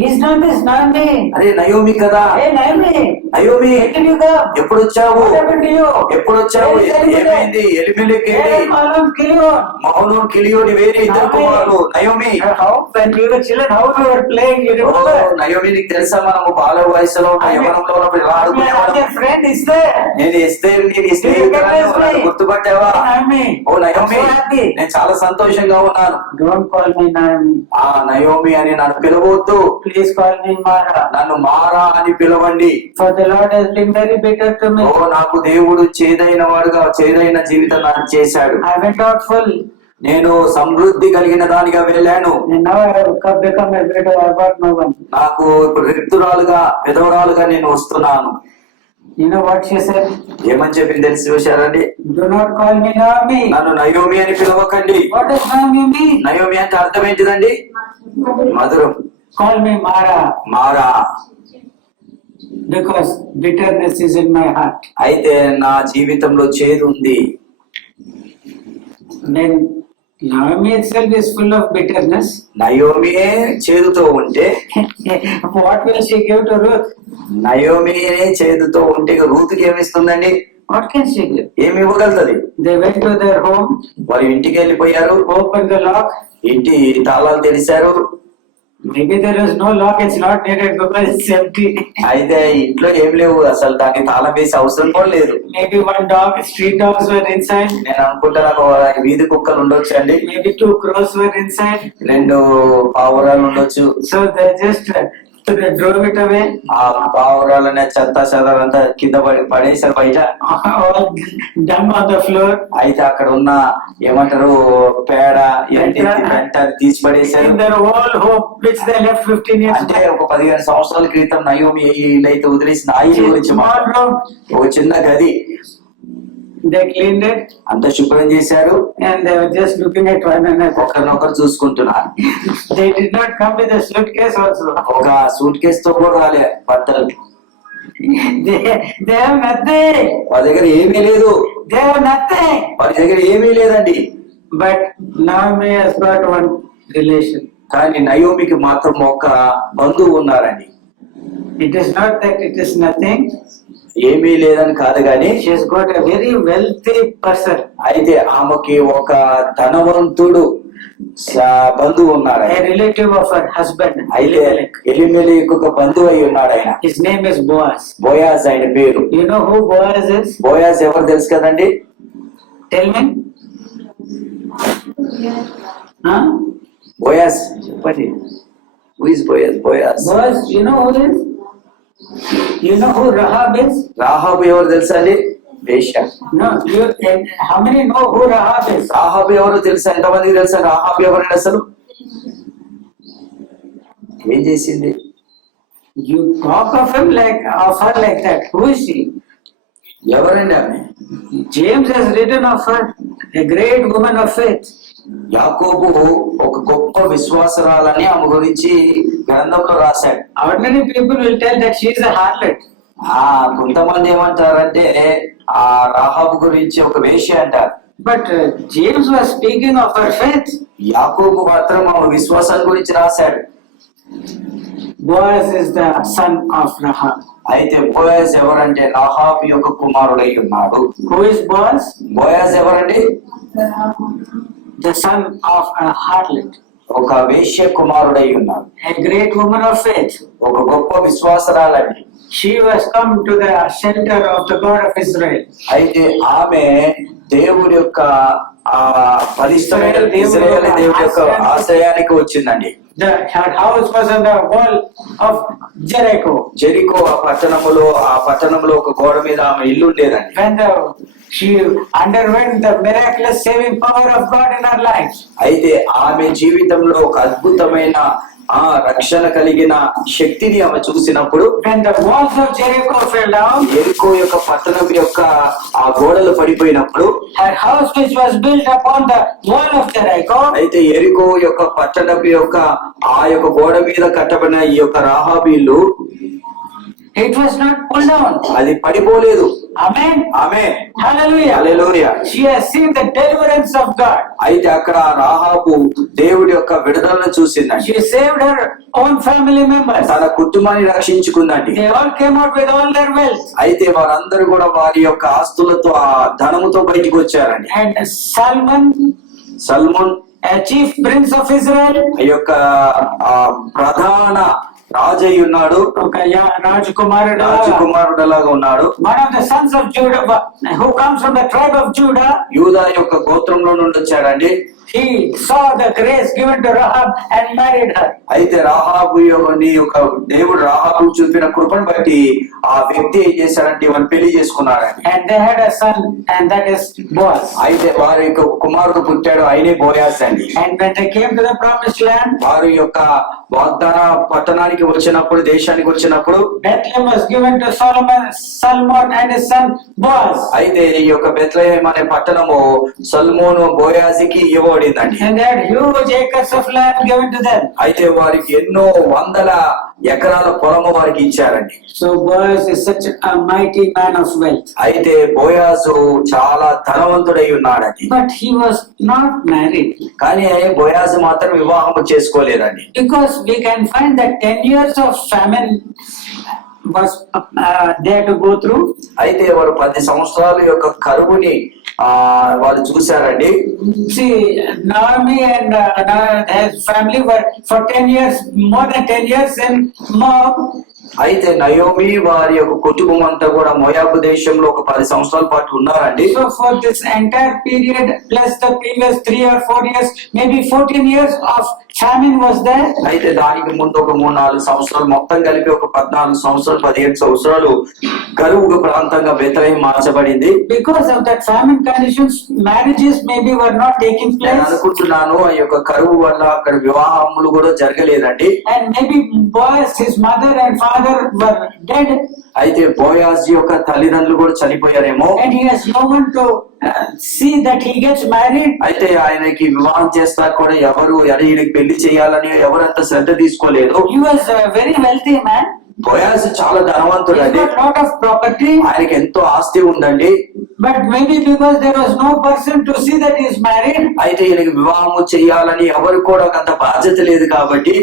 He's not this Naomi. అరే నయోమి కదా, Hey Naomi, Naomi where did you go? ఎప్పుడు వచ్చావు, What happened to you? ఎప్పుడు వచ్చావు, ఏమైంది, ఎలిమెలెకు Hey, Malum, kill you. మౌను కిలియోని వేరే ఇద్దరు కుమారులు. Naomi, How when we were children, how we were playing, you remember? Naomi నీకు తెలుసా, మనము బాల వయసులో ఉన్న యవ్వనంలో ఉన్నప్పుడు ఎలా ఆడుకునేవాళ్ళం. Your friend is there. నేను ఇస్తే నీ స్నేహితురాలు గుర్తుపట్టావా? Naomi. ఓ నయోమి, I'm so happy. నేను చాలా సంతోషంగా ఉన్నాను. Don't call me Naomi. ఆ నయోమి అని నన్ను పిలవద్దు, Please call me Mara. నన్ను మారా అని పిలవండి. For the Lord has been very bitter to me. ఓ నాకు దేవుడు చేదైన జీవితం నాకు చేశాడు. I went out full. నేను సమృద్ధి కలిగిన దానిగా వెళ్ళాను. And now I have become a widow. I got no one. నాకు ఇప్పుడు విధవరాలుగా నేను వస్తున్నాను. You know what she said? ఏమని చెప్పింది తెలిసి చూశారండి? Do not call me Naomi. నన్ను నయోమి అని పిలవకండి. What does Naomi mean? Naomi అంటే అర్థం ఏంటిదండి? మధురం. Call me Mara. Mara. Because bitterness is in my heart. అయితే నా జీవితంలో చేదు ఉంది. When Naomi itself is full of bitterness, నయోమియే చేదుతో ఉంటే what will she give to Ruth? నయోమియే చేదుతో ఉంటే రూతుకి ఏమిస్తుందండి? What can she give? ఏమి ఇవ్వగలుగుతుంది? They went to their home, వారి ఇంటికి వెళ్ళిపోయారు, opened the lock. ఇంటి తాళాలు తెరిచారు. Maybe there is no lock, it's not needed because it's empty. అయితే ఇంట్లో ఏం లేవు, అసలు దానికి తాళం వేసే అవసరం కూడా లేదు. Maybe one dog, street dogs were inside. నేను అనుకుంటాను వీధి కుక్కలు ఉండొచ్చు అండి, Maybe 2 crows were inside. 2 పావురాలు ఉండొచ్చు. So they just they drove it away. ఆ పావురాలనే చెత్త చెదారంతా కింద పడేశారు బయట. All dung on the floor. అయితే అక్కడ ఉన్న ఏమంటారు పేడ వెంట తీసి పడేశారు. In their whole home, which they left 15 years అంటే back. ఒక 15 సంవత్సరాల క్రితం నయోమి ఇల్లైతే వదిలేసిన ఆ ఇల్లు గురించి Small room. ఒక చిన్న గది. They cleaned it అంత శుభ్రం చేశారు. and they were just looking at one another. ఒకరినొకరు చూసుకుంటున్నారు. They did not come with a suitcase also. ఒక సూట్ కేసు తో కూడా రాలే బట్టలు. They have nothing. వాళ్ళ దగ్గర ఏమీ లేదు. They have nothing. వాళ్ళ దగ్గర ఏమీ లేదండి. But Naomi has got one relation. కానీ నయోమికి మాత్రం ఒక బంధువు ఉన్నారండి. It is not that it is nothing. ఏమీ లేదని కాదు గాని She has got a very wealthy person. అయితే ఆమెకి ఒక ధనవంతుడు బంధువు ఉన్నాడు. A relative of her husband. అయితే ఎలిమెలెకు ఒక బంధువు అయి ఉన్నాడు ఆయన. His name is Boaz. Boaz ఆయన పేరు. You know who Boaz is? Boaz ఎవరు తెలుసు కదండి? Tell me. Huh? బోయాస్ చెప్పండి. Who is Boaz? Boaz Boys, you know who is? You know who Rahab is? Rahab ఎవరు తెలుసా అండి? వేశ్య. No, you. How many know who Rahab is? Rahab ఎవరు తెలుసా? ఎంతమందికి తెలుసా రాహాబు ఎవరండి అసలు? ఏం చేసింది? You talk of him like of her like that. Who is she? ఎవరండి ఆమె? James has written of her, a great woman of faith. యాకోబు ఒక గొప్ప విశ్వాసరాలని ఆమె గురించి గ్రంథంలో రాశాడు. Ordinary people will tell that she is a harlot. కొంతమంది ఏమంటారంటే ఆ రాహాబు గురించి ఒక వేశ్య అంటారు. But James was speaking of her faith. యాకోబు మాత్రం ఆమె విశ్వాసాల గురించి రాశాడు. Boaz is the son of Rahab. అయితే బోయాస్ ఎవరంటే రాహాబు యొక్క కుమారుడై ఉన్నాడు. Who is Boaz? బోయాస్ ఎవరండి? The son of a harlot. ఒక వేశ్య కుమారుడై ఉన్నాడు. A great woman of faith. ఒక గొప్ప విశ్వాసరాలండి. She was come to the shelter of the God of Israel. అయితే ఆమె దేవుడి యొక్క బలిష్టమైన ఇశ్రాయేలు దేవుడి యొక్క ఆశ్రయానికి వచ్చిందండి. Her house was on the wall of Jericho. Jericho ఆ పట్టణంలో ఒక గోడ మీద ఆమె ఇల్లు ఉండేదండి. When she underwent the miraculous saving power of God in her life. అయితే ఆమె జీవితంలో ఒక అద్భుతమైన రక్షణ కలిగిన శక్తిని ఆమె చూసినప్పుడు, when the walls of Jericho fell down, ఎరికో యొక్క పట్టణం యొక్క ఆ గోడలు పడిపోయినప్పుడు, her house which was built upon the wall of Jericho, అయితే ఎరికో యొక్క పట్టణం యొక్క ఆ యొక్క గోడ మీద కట్టబడిన ఈ యొక్క రాహాబు ఇల్లు, it was not pulled down. అది పడిపోలేదు. Amen. Amen. Hallelujah. Hallelujah. She has seen the deliverance of God. అయితే అక్కడ రాహాబు దేవుడి యొక్క విడుదలను చూసిందండి. She saved her own family members. తన కుటుంబాన్ని రక్షించుకుందండి. They all came out with all their wealth. అయితే వారందరూ కూడా వారి యొక్క ఆస్తులతో ఆ ధనముతో బయటికి వచ్చారండి. And సల్మోన్ a chief prince of Israel, ఈ యొక్క ప్రధాన రాజు అయి ఉన్నాడు. ఒక రాజకుమారుడులాగా ఉన్నాడు. one of the sons of Judah, who comes from the tribe of Judah. యూదా యొక్క గోత్రంలో నుండి వచ్చాడండి. He saw the grace given to Rahab and married her. అయితే రాహాబు యొక్క దేవుడు రాహాబు చూపిన కృపను బట్టి ఆ వ్యక్తి ఏం చేశాడంటే ఇవన్నీ పెళ్లి చేసుకున్నాడండి. And they had a son, and that is Boaz. అయితే వారి యొక్క కుమారుడు పుట్టాడు, ఆయనే బోయాస్ అండి. And when they came to the promised land, వారి యొక్క వాగ్దాన పట్టణానికి వచ్చినప్పుడు, దేశానికి వచ్చినప్పుడు, Bethlehem was given to Salmon and his son Boaz. అయితే ఈ యొక్క బెత్లెహేమ్ అనే పట్టణము Salmon బోయాజుకి ఇవ్వబడిందండి. And they had huge acres of land given to them. అయితే వారికి ఎన్నో వందల ఎకరాల పొలము వారికి ఇచ్చారండి. So Boaz is such a mighty man of wealth. అయితే బోయాజు చాలా ధనవంతుడై ఉన్నాడండి. But he was not married. కానీ బోయాజు మాత్రం వివాహం చేసుకోలేదండి. Because we can find that 10 years of famine was there to go through. అయితే వారు 10 సంవత్సరాల యొక్క కరువుని వాళ్ళు చూశారండి. See, Naomi and his family were for 10 years, more than 10 years in Moab. అయితే నయోమి వారి యొక్క కుటుంబం అంతా కూడా మోయాబు దేశంలో ఒక 10 సంవత్సరాల పాటు ఉన్నారండి. So for this entire period, plus the previous 3 or 4 years, maybe 14 years of famine was there. అయితే దానికి ముందు ఒక 3-4 సంవత్సరాలు, మొత్తం కలిపి ఒక 14 సంవత్సరాలు 15 సంవత్సరాలు కరువు ప్రాంతంగా బెత్లెహేమ్ మార్చబడింది. Because of that famine conditions, marriages maybe were not taking నేను place. అనుకుంటున్నాను ఆ యొక్క కరువు వల్ల అక్కడ వివాహములు కూడా జరగలేదండి. And maybe Boaz, his mother and father were dead. అయితే బోయాజ్ యొక్క తల్లిదండ్రులు కూడా చనిపోయారేమో. And he has no one to see that he gets married. అయితే ఆయనకి వివాహం చేస్తా కూడా ఎవరు ఈయనకి పెళ్లి చేయాలని ఎవరంత శ్రద్ధ తీసుకోలేదు. He was a very wealthy man. Boaz చాలా ధనవంతుడు He అండి. got lot of property. ఆయనకి ఎంతో ఆస్తి ఉందండి. But maybe because there was no person to see that he is married, అయితే ఈయనకి వివాహము చేయాలని ఎవరు కూడా అంత బాధ్యత లేదు కాబట్టి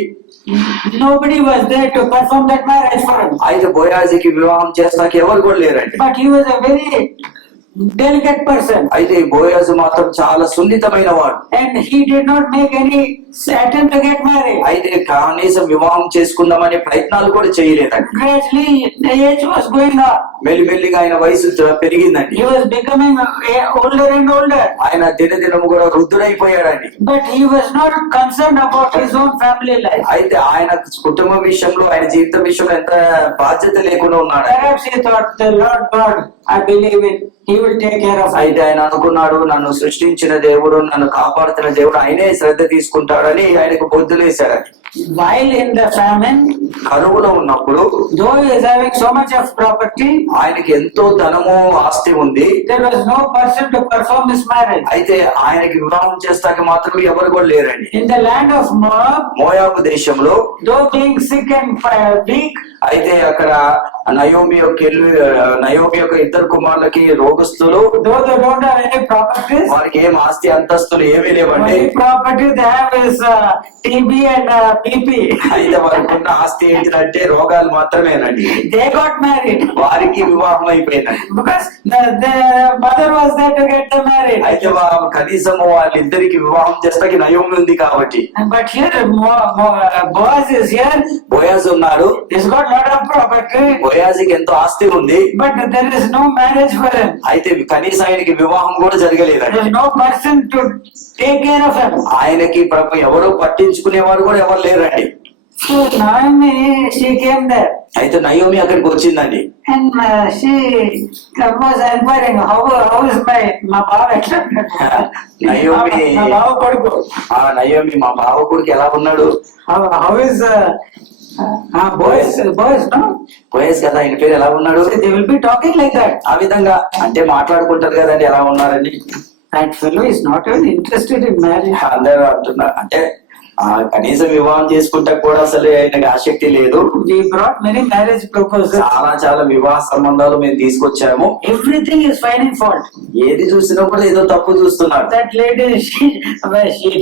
nobody was there to perform that marriage for him. అయితే బోయాజుకి వివాహం చేస్తాక ఎవరు కూడా లేరండి. But he was a very delicate person. అయితే బోయాజు మాత్రం చాలా సున్నితమైన వాడు. And he did not make any attempt to get married. అయితే కనీసం వివాహం చేసుకుందామనే ప్రయత్నాలు కూడా చేయలేదండి. Gradually, the age was going up. మెల్లిమెల్లిగా ఆయన వయసు పెరిగిందండి. He was becoming older and older. ఆయన దినదినము కూడా వృద్ధుడైపోయాడండి. But he was not concerned about his own family life. అయితే ఆయన కుటుంబ విషయంలో, ఆయన జీవితం విషయంలో ఎంత బాధ్యత లేకుండా ఉన్నాడు. Perhaps he thought, the Lord God, I believe in, he will take care of me. అయితే ఆయన అనుకున్నాడు, నన్ను సృష్టించిన దేవుడు, నన్ను కాపాడుతున్న దేవుడు ఆయనే శ్రద్ధ తీసుకుంటాడని ఆయనకు బొద్దులేశాడని. While in the famine, కరువులో ఉన్నప్పుడు, though he is having so much of property, ఆయనకి ఎంతో ధనము ఆస్తి ఉంది, there was no person to perform his marriage. అయితే ఆయనకి వివాహం చేస్తాక మాత్రం ఎవరు కూడా లేరండి. In the land of Moab, మోయాబు దేశంలో, though being sick and weak, అయితే అక్కడ నయోమి యొక్క ఇద్దరు కుమారులకి రోగస్తులు, though they don't have any properties, వారికి ఏం ఆస్తి అంతస్తులు ఏమీ లేవండి. only property they have is TB and BP. అయితే వారికి ఉన్న ఆస్తి ఏంటంటే రోగాలు మాత్రమేనండి. They got married వారికి వివాహం అయిపోయిందండి. because the mother was there to get them married. అయితే కనీసం వాళ్ళిద్దరికి వివాహం చేస్తాకి నయోమి ఉంది కాబట్టి. But here Boaz is here. Boaz ఉన్నాడు, He's got lot of property, బోయాజికి ఎంతో ఆస్తి ఉంది, but there is no marriage for him. అయితే కనీసం ఆయనకి వివాహం కూడా జరగలేదండి. There is no person to take care of him. ఆయనకి ఎవరు పట్టించుకునేవారు కూడా ఎవరు లేరండి. So Naomi, she came there అయితే నయోమి అక్కడికి వచ్చిందండి. and she was inquiring, how is my బావ ఎట్లా నయోమి, మా బావ కొడుకు, నయోమి మా బావ కొడుకు ఎలా ఉన్నాడు, how is boys no, బోయస్ కదా ఆయన పేరు, ఎలా ఉన్నాడు. they will be talking like that. ఆ విధంగా అంటే మాట్లాడుకుంటారు కదండి ఎలా ఉన్నారని. That fellow is not even interested in marriage. అందరూ అంటున్నారు అంటే కనీసం వివాహం చేసుకుంటా కూడా అసలు ఆయనకి ఆసక్తి లేదు. We brought many marriage proposals. చాలా వివాహ సంబంధాలు మేము తీసుకొచ్చాము. Everything is finding fault. ఏది చూసినా కూడా ఏదో తప్పు చూస్తున్నారు. That lady, she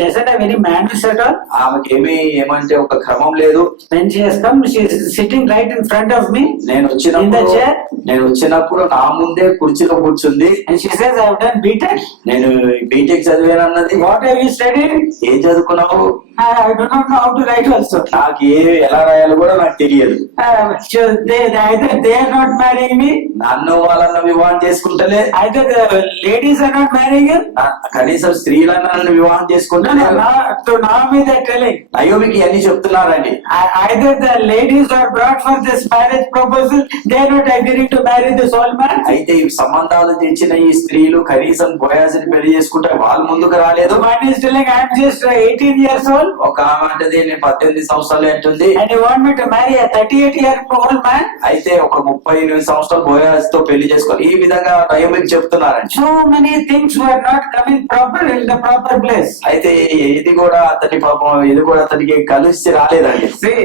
doesn't have any manners at all. ఆమెకి ఏమంటే ఒక క్రమం లేదు. When she has come, she is sitting right in front of me. నేను వచ్చినప్పుడు నా ముందే కుర్చీలో కూర్చుంది. And she says, I have done BTech. నేను బీటెక్ చదివాను అన్నది. What have you studied? ఏం చదువుకున్నావు? I do not know how to write also. నాకు ఎలా రాయాలో కూడా నాకు తెలియదు. Either they are not marrying me, నన్ను వాళ్ళన్న వివాహం చేసుకుంటలే, either the ladies are not marrying him. కనీసం స్త్రీలను నన్ను వివాహం చేసుకుంటలే. To Naomi they are telling. నయోమికి అన్ని చెప్తున్నారండి. Either the ladies are brought for this marriage proposal, they are not agreeing to marry this old man. అయితే ఈ సంబంధాలు తెచ్చిన ఈ స్త్రీలు కనీసం బోయాజుని పెళ్లి చేసుకుంటే వాళ్ళు ముందుకు రాలేదు. One is telling, I am just 18 years old. ఒక ఆమె అంటది నేను 18 సంవత్సరాలు అంటుంది. And you want me to marry a 38-year-old man? అయితే ఒక 38 సంవత్సరాలు బోయాజ్ తో పెళ్లి చేసుకోవాలి. ఈ విధంగా నయోమికి చెప్తున్నారండి. So many things were not coming proper in the proper place. అయితే ఇది కూడా అతనికి కలిసి రాలేదండి. See,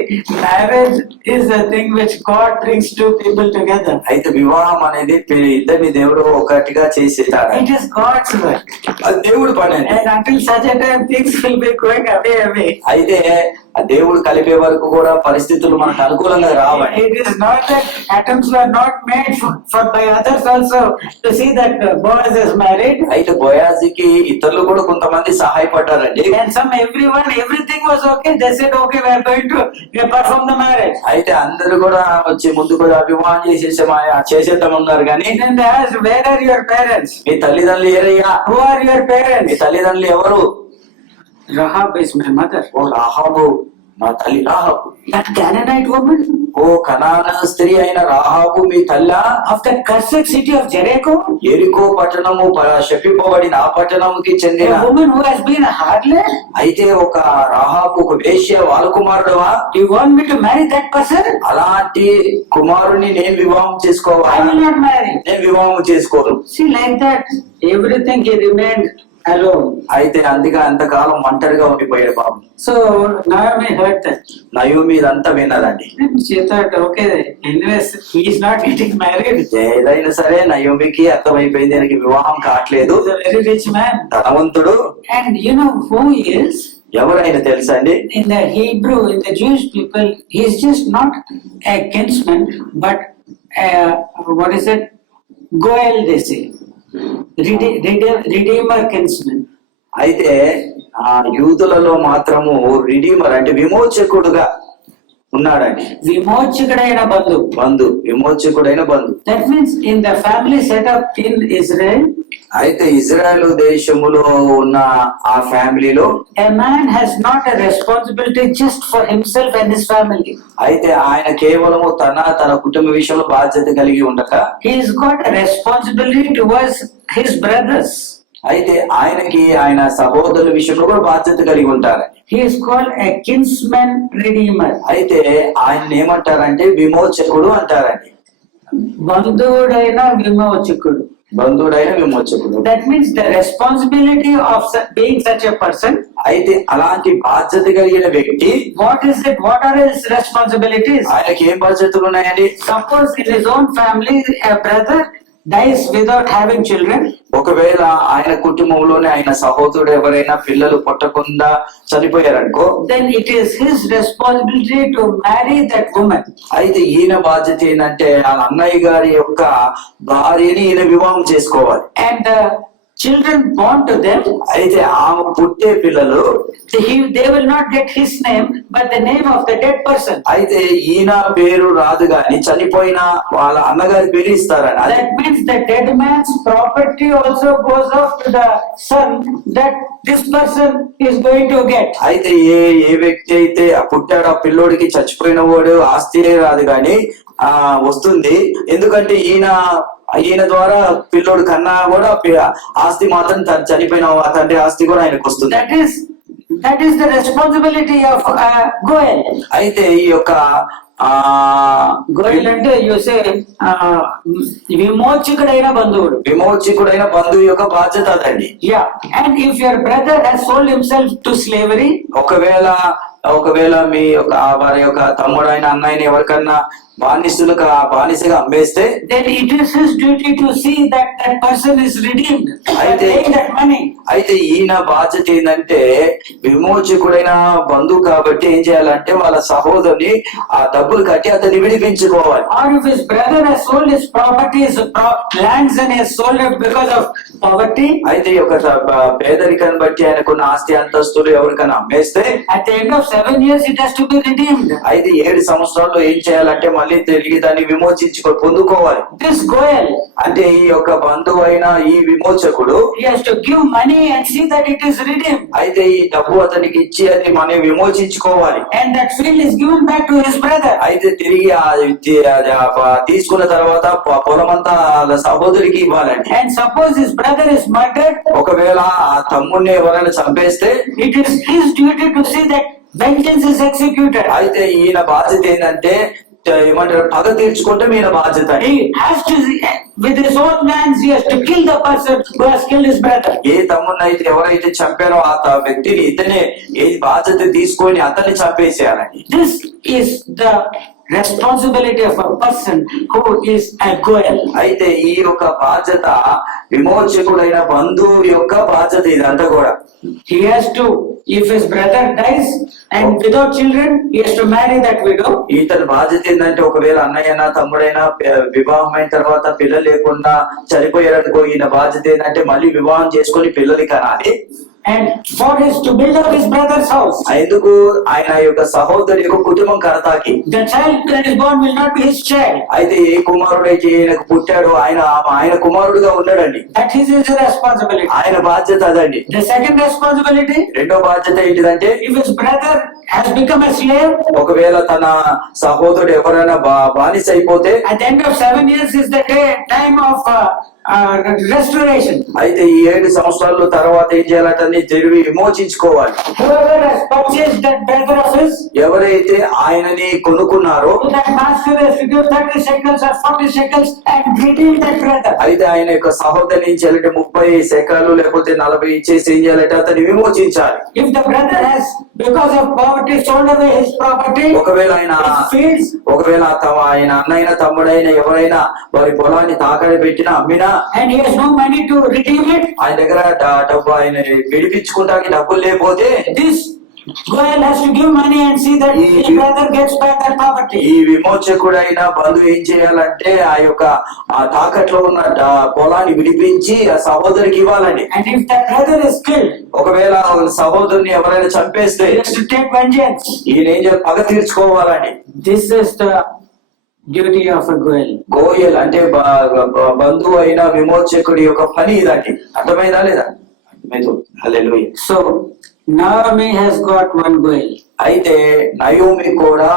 marriage is a thing which God brings two people together. అయితే వివాహం అనేది ఇద్దరిని దేవుడు ఒకటిగా చేసేటాడు. It is God's work. అది దేవుడు పని. And until such a time, things will be going away. అయితే ఆ దేవుడు కలిపే వరకు కూడా పరిస్థితులు మనకు అనుకూలంగా రావండి. It is not that attempts were not made for by others also to see that Boaz is married. అయితే బోయాజుకి ఇతరులు కూడా కొంతమంది సహాయపడ్డారండి. And everything was okay. They said, okay, we are going to perform the marriage. అయితే అందరూ కూడా వచ్చి ముందు కూడా వివాహం చేసేద్దామన్నారు కానీ Then they asked, where are your parents? మీ తల్లిదండ్రులు ఏరయ్యా? Who are your me parents? తల్లిదండ్రులు ఎవరు? Rahab is my mother. ఓ రాహాబు మా తల్లి రాహాబు. That Canaanite woman ఓ కనాన స్త్రీ అయిన రాహాబు మీ తల్లా? of the cursed city of Jericho, ఎరికో పట్టణము శపింపబడిన ఆ పట్టణముకి చెందిన a woman who has been a harlot. అయితే ఒక రాహాబు ఒక వేశ్య వాళ్ళ కుమారుడువా? Do you want me to marry that person? అలాంటి కుమారుని నేను వివాహం I చేసుకోవాలి? will not marry. నేను వివాహం చేసుకోను. See, like that, everything he remained alone. అయితే అంతకాలం ఒంటరిగా ఉండిపోయాడు బాబు. So Naomi heard that. Naomi ఇదంతా విన్నదండి. And she thought, okay, anyways, he is not getting married. ఏదైనా సరే నయోమికి అర్థమైపోయింది ఆయనకి వివాహం కావట్లేదు. He's a very rich man. ధనవంతుడు. And you know who he is? ఎవరైనా తెలుసా అండి? In the Hebrew, in the Jewish people, he is just not a kinsman, but what is it? Goel, they say. Redeemer kinsman. అయితే ఆ యూదులలో మాత్రము redeemer అంటే విమోచకుడుగా ఉన్నాడండి. విమోచకుడైన బంధువు. విమోచకుడైన బంధు. That means in the family setup in Israel, అయితే Israel దేశములో ఉన్న ఆ ఫ్యామిలీలో a man has not a responsibility just for himself and his family. అయితే ఆయన కేవలము తన కుటుంబ విషయంలో బాధ్యత కలిగి ఉండక He's got a responsibility towards his brothers. అయితే ఆయన సహోదరుల విషయంలో కూడా బాధ్యత కలిగి ఉంటారు. He is called a kinsman redeemer. అయితే ఆయన ఏమంటారంటే విమోచకుడు అంటారండి. బంధువుడైన విమోచకుడు. That means the responsibility of being such a person. అయితే అలాంటి బాధ్యత కలిగిన వ్యక్తి What is it? What are his responsibilities? ఆయనకి ఏం బాధ్యతలు ఉన్నాయండి? Suppose in his own family a brother dies without having children. ఒకవేళ ఆయన కుటుంబంలోనే ఆయన సహోదరుడు ఎవరైనా పిల్లలు పుట్టకుండా చనిపోయారనుకో, then it is his responsibility to marry that woman. అయితే ఈయన బాధ్యత ఏంటంటే ఆ అన్నయ్య గారి యొక్క భార్యని ఈయన వివాహం చేసుకోవాలి. And the children born to them, అయితే ఆమె పుట్టే పిల్లలు they will not get his name but the name of the dead person. అయితే ఈయన పేరు రాదు గాని చనిపోయిన వాళ్ళ అన్నగారి పేరు ఇస్తారని. That means the dead man's property also goes off to the son that this person is going to get. అయితే ఏ వ్యక్తి అయితే పుట్టాడు ఆ పిల్లోడికి చచ్చిపోయిన వాడు ఆస్తి రాదు గాని వస్తుంది. ఎందుకంటే ఈయన ద్వారా పిల్లోడు కన్నా కూడా ఆస్తి మాత్రం చనిపోయిన తండ్రి ఆస్తి కూడా ఆయనకు వస్తుంది. That is the responsibility of Goel. అయితే ఈ యొక్క గోయల్ అంటే యూసే విమోచకుడైన బంధువు యొక్క బాధ్యత అదండి. Yeah and if your brother has sold himself to slavery, ఒకవేళ మీ యొక్క వారి యొక్క తమ్ముడైన అన్నయ్యని ఎవరికన్నా బానిసగా అమ్మేస్తే then it is his duty to see that that person is redeemed by paying that money. అయితే ఈయన బాధ్యత ఏంటంటే విమోచకుడైన బంధువు కాబట్టి ఏం చేయాలంటే వాళ్ళ సహోదరుని ఆ డబ్బులు కట్టి అతన్ని విడిపించుకోవాలి. Or if his brother has sold his properties, lands and has sold it because of poverty, అయితే ఈ యొక్క పేదరికాన్ని బట్టి ఆయనకున్న ఆస్తి అంతస్తులు ఎవరికైనా అమ్మేస్తే at the end of 7 years it has to be redeemed. అయితే 7 సంవత్సరాల్లో ఏం చేయాలంటే మళ్ళీ తిరిగి దాన్ని పొందుకోవాలి. This Goel, అంటే ఈ యొక్క బంధువు అయిన ఈ విమోచకుడు he has to give money and see that it is redeemed. అయితే ఈ డబ్బు అతనికి ఇచ్చి అది మనం విమోచించుకోవాలి. And that field is given back to his brother. అయితే తిరిగి తీసుకున్న తర్వాత పొలమంతా సహోదరికి ఇవ్వాలండి. And suppose his brother is murdered, ఒకవేళ ఆ తమ్ముడిని ఎవరైనా చంపేస్తే it is his duty to see that vengeance is executed. అయితే ఈయన బాధ్యత ఏంటంటే ఏమంటారు పగ తీర్చుకుంటే ఈయన బాధ్యత. He has to, with his own hands, he has to kill the person who has killed his brother. ఏ తమ్ముడిని అయితే ఎవరైతే చంపారో ఆ వ్యక్తిని ఇతనే ఏ బాధ్యత తీసుకొని అతన్ని చంపేసేయాలండి. This is the responsibility of a person who is a Goel. అయితే ఈ యొక్క బాధ్యత విమోచకుడైన బంధువు యొక్క బాధ్యత ఇదంతా కూడా. He has to, if his brother dies and without children, he has to marry that widow. ఇతని బాధ్యత ఏంటంటే ఒకవేళ అన్నయ్యనా తమ్ముడైనా వివాహం అయిన తర్వాత పిల్లలు లేకుండా చనిపోయారనుకో, ఈయన బాధ్యత ఏంటంటే మళ్ళీ వివాహం చేసుకొని పిల్లలు కనాలి. And for his to build up his brother's house. ఎందుకు ఆయన యొక్క సహోదరి యొక్క కుటుంబం కడతాకి. The child that is born will not be his child. అయితే ఏ కుమారుడైతే ఈయనకు పుట్టాడో ఆయన కుమారుడుగా ఉండడండి. That is his responsibility. ఆయన బాధ్యత అదండి. The second responsibility, రెండో బాధ్యత ఏంటిదంటే if his brother has become a slave, ఒకవేళ తన సహోదరుడు ఎవరైనా బానిస అయిపోతే, at the end of 7 years is the time of restoration. అయితే ఈ 7 సంవత్సరాల తర్వాత ఏం చేయాలంటే తిరిగి విమోచించుకోవాలి. Whoever has purchased that brother of his, ఎవరైతే ఆయనని కొనుక్కున్నారో, that master has to give 30 shekels or 40 shekels and redeem that brother. అయితే ఆయన యొక్క సహోదరుని ఏం చేయాలంటే 30 శేకాలు లేకపోతే 40 ఇచ్చేసి ఏం చేయాలంటే అతన్ని విమోచించాలి. If the brother has, because of poverty, sold away his property, ఒకవేళ ఆయన అన్నైన తమ్ముడైన ఎవరైనా వారి పొలాన్ని తాకడి పెట్టినా అమ్మినా, and he has no money to redeem it, ఆయన దగ్గర డబ్బు ఆయన విడిపించుకుంటానికి డబ్బులు లేకపోతే, this Goel has to give money and see that his brother gets back that property. ఈ విమోచకుడైన బంధువు ఏం చేయాలంటే ఆ యొక్క తాకట్లో ఉన్న పొలాన్ని విడిపించి ఆ సహోదరికి ఇవ్వాలండి. And if that brother is killed, ఒకవేళ సహోదరుని ఎవరైనా చంపేస్తే, he has to take vengeance. ఈయన ఏం చేయాలి? పగ తీర్చుకోవాలండి. this is the duty of a goel. Goyal అంటే బంధువు అయిన విమోచకుడి యొక్క పని ఇదండి. అర్థమైందా లేదా? హల్లెలూయా. So Naomi has got one goel, అయితే నయోమి కూడా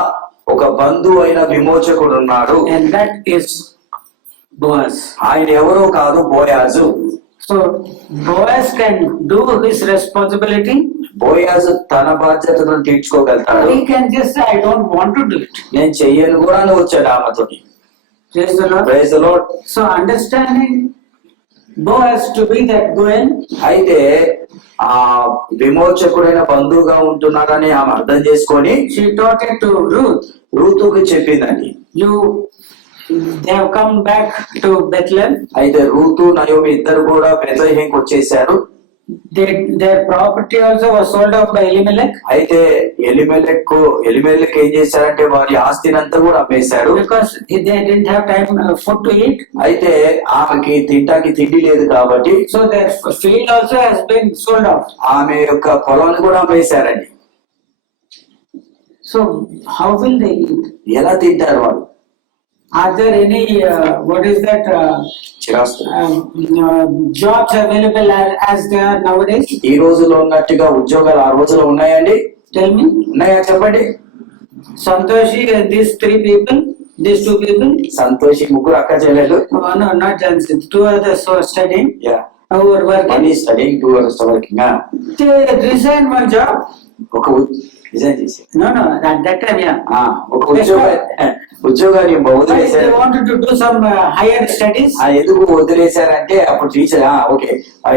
ఒక బంధువు అయిన విమోచకుడు ఉన్నాడు, and that is Boaz. ఆయన ఎవరో కాదు, బోయాజు. So Boaz can do his responsibility. బోయాజు తన బాధ్యతను తీర్చుకోగలుగుతాడు. He can just say, I don't want to do it. నేను చెయ్యను కూడా అని వచ్చాడు ఆమెతోటి. Praise the Lord. Praise the Lord. So understanding Boaz to be that goel, అయితే ఆ విమోచకుడైన బంధువుగా ఉంటున్నాడని ఆమె అర్థం చేసుకొని she taught it to Ruth. రూతుకు చెప్పిందండి. They have come back to Bethlehem. అయితే రూతు నయోమి ఇద్దరు కూడా బెత్లెహేంకి వచ్చేసారు. Their property also was sold off by Elimelech. అయితే ఎలిమెలెక్ ఏం చేశారంటే వారి ఆస్తిని అంతా కూడా అమ్మేశారు. Because they didn't have time food to eat. అయితే ఆమెకి తింటాకి తిండి లేదు కాబట్టి So their field also has been sold off. ఆమె యొక్క పొలాన్ని కూడా అమ్మేశారండి. So how will they eat? ఎలా తింటారు వాళ్ళు? Are there any what is that చిరాస్తు jobs available as they are nowadays? ఈ రోజులో ఉన్నట్టుగా ఉద్యోగాలు ఆ రోజులో ఉన్నాయండి? Tell me. ఉన్నాయా చెప్పండి. Santoshi and these two people. Santoshi ముగ్గురు అక్క చెల్లెలు. No, not Johnson. Two others who are studying. Yeah. Who are working. One is studying, two are working. They resigned one job. ఒక రిజైన్ చేసి No, at that time, yeah. ఒక ఉద్యోగాన్ని They వదిలేశారు. wanted to do some higher studies. ఎందుకు వదిలేశారంటే అప్పుడు teacher okay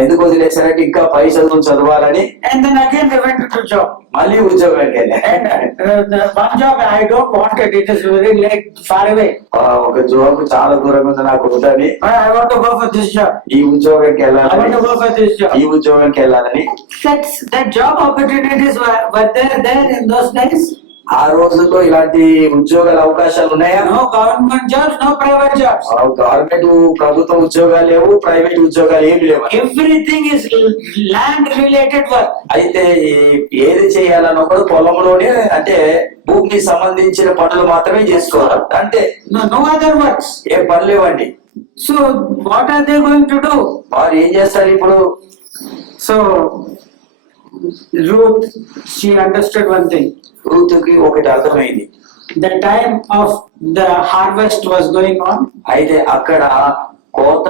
ఎందుకు వదిలేశారంటే ఇంకా పై చదువులు చదవాలని. And then again they went to job. మళ్ళీ ఉద్యోగానికి వెళ్ళారు. And the one job I don't want it. It is very late, far away. ఒక జాబ్ చాలా దూరంగా ఉంది నాకు వద్దని. I want to go for this job. ఈ ఉద్యోగానికి I want వెళ్ళాలని, to go for this job. ఈ ఉద్యోగానికి వెళ్ళాలని. That job opportunities were there in those days. ఆ రోజుల్లో ఇలాంటి ఉద్యోగాల అవకాశాలు ఉన్నాయా? No government jobs, no private jobs. Government ప్రభుత్వ ఉద్యోగాలు లేవు, ప్రైవేట్ ఉద్యోగాలు ఏమి లేవు. Everything is land related work. అయితే ఏది చేయాలన్నప్పుడు పొలంలోనే అంటే భూమికి సంబంధించిన పనులు మాత్రమే చేసుకోవాలి. అంటే No other works. ఏ పని లేవండి. So what are they going to do? వారు ఏం చేస్తారు ఇప్పుడు? So Ruth, she understood one thing. రూతుకి ఒకటి అర్థమైంది. The time of the harvest was going on. అయితే అక్కడ కోత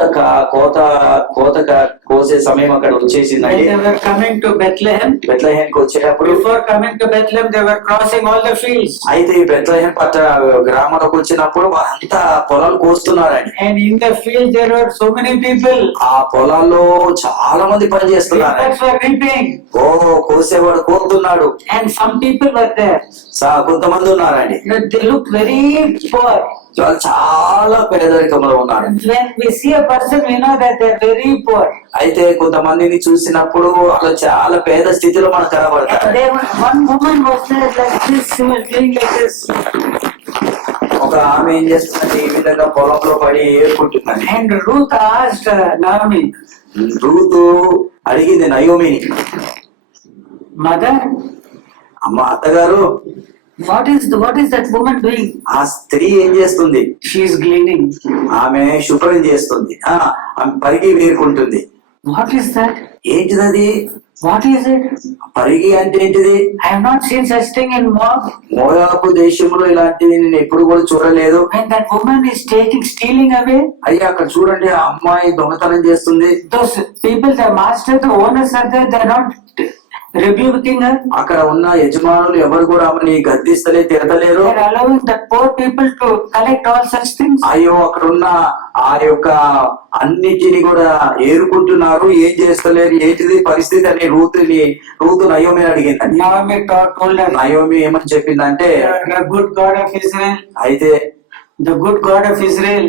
కోసే సమయం అక్కడ When వచ్చేసిందండి. they were coming to Bethlehem, బెత్లెహేంకి వచ్చేటప్పుడు before coming to Bethlehem, they were crossing all the fields. అయితే ఈ బెత్లెహేం గ్రామంలోకి వచ్చినప్పుడు వారంతా పొలాలు కోస్తున్నారండి. And in the field, there were so many people. ఆ పొలాల్లో చాలా మంది పని చేస్తున్నారు. Reapers were reaping. కోసేవాడు కోస్తున్నాడు. And some people were there. కొంతమంది ఉన్నారండి. They looked very poor. వాళ్ళు చాలా పేదరికంలో ఉన్నారు. When we see a person, we know that they're very poor. అయితే కొంతమందిని చూసినప్పుడు వాళ్ళు చాలా పేద స్థితిలో మనకు కనబడతారు. One woman was there like this, she was doing like this. ఒక ఆమె ఏం చేస్తుందంటే ఈ విధంగా పొలంలో పడి ఏర్పుంటుందని. And Ruth asked Naomi, Ruth అడిగింది నయోమిని, Mother, అమ్మ అత్తగారు what is that woman doing? ఆ స్త్రీ ఏం చేస్తుంది? She is gleaning. ఆమె శుభ్రం చేస్తుంది, ఆమె పరిగి వేరుకుంటుంది. What is that? ఏంటిది? What is it? పరిగి అంటే ఏంటిది? I have not seen such thing in Moab. మోయాబు దేశంలో ఇలాంటిది నేను ఎప్పుడు కూడా చూడలేదు. When that woman is stealing away, అయ్యా అక్కడ చూడండి ఆ అమ్మాయి దొంగతనం చేస్తుంది. those people, the master, the owners are there, they're not rebuking her. అక్కడ ఉన్న యజమానులు ఎవరు కూడా ఆమెని గద్దిస్తలే, తిరగలేరు. They're allowing the poor people to collect all such things. అయ్యో అక్కడ ఉన్న ఆ యొక్క అన్నిటిని కూడా ఏరుకుంటున్నారు, ఏం చేస్తలేరు, ఏంటిది పరిస్థితి అని రూతు నయోమి అడిగిందండి. Naomi told her, నయోమి ఏమని చెప్పిందంటే, the good God of Israel, అయితే the good God of Israel,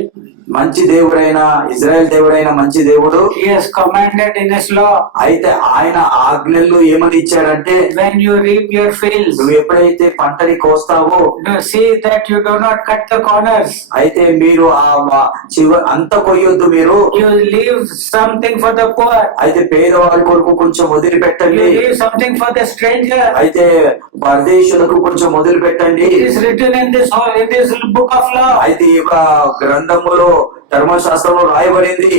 మంచి దేవుడైన ఇజ్రాయెల్ దేవుడైన మంచి దేవుడు He has commanded in His law, అయితే ఆయన ఆజ్ఞలు ఏమని ఇచ్చాడంటే when you reap your fields, నువ్వు ఎప్పుడైతే పంటని కోస్తావో see that you do not cut the corners. అయితే మీరు అంత కొయ్యొద్దు, మీరు You leave something for the poor. అయితే పేదవాడి కొరకు కొంచెం You వదిలిపెట్టండి, leave something for the stranger. అయితే పరదేశులకు కొంచెం వదిలిపెట్టండి. It is written in this book of law. అయితే ఈ యొక్క గ్రంథములో ధర్మశాస్త్రంలో రాయబడింది.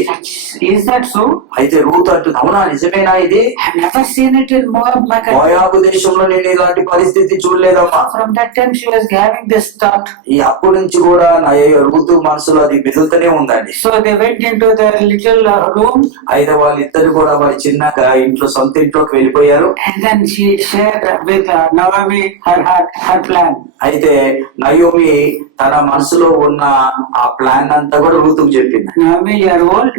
Is that so? అయితే రూతు అంటుంది, అవునా నిజమేనా ఇది? I have never seen it in Moab, my country. మోయాబు దేశంలో నేను ఇలాంటి పరిస్థితి చూడలేదమ్మా. From that time she was having this thought. ఈ అప్పటి నుంచి కూడా నా రూతు మనసులో అది మెదులుతూనే ఉందండి. So they went into their little room, అయితే వాళ్ళిద్దరు కూడా వారి చిన్నగా ఇంట్లో సొంత ఇంట్లోకి వెళ్ళిపోయారు. and then she shared with Naomi her plan. అయితే నయోమి తన మనసులో ఉన్న ఆ ప్లాన్ అంతా కూడా రూతుకు చెప్పింది. Naomi, you are old.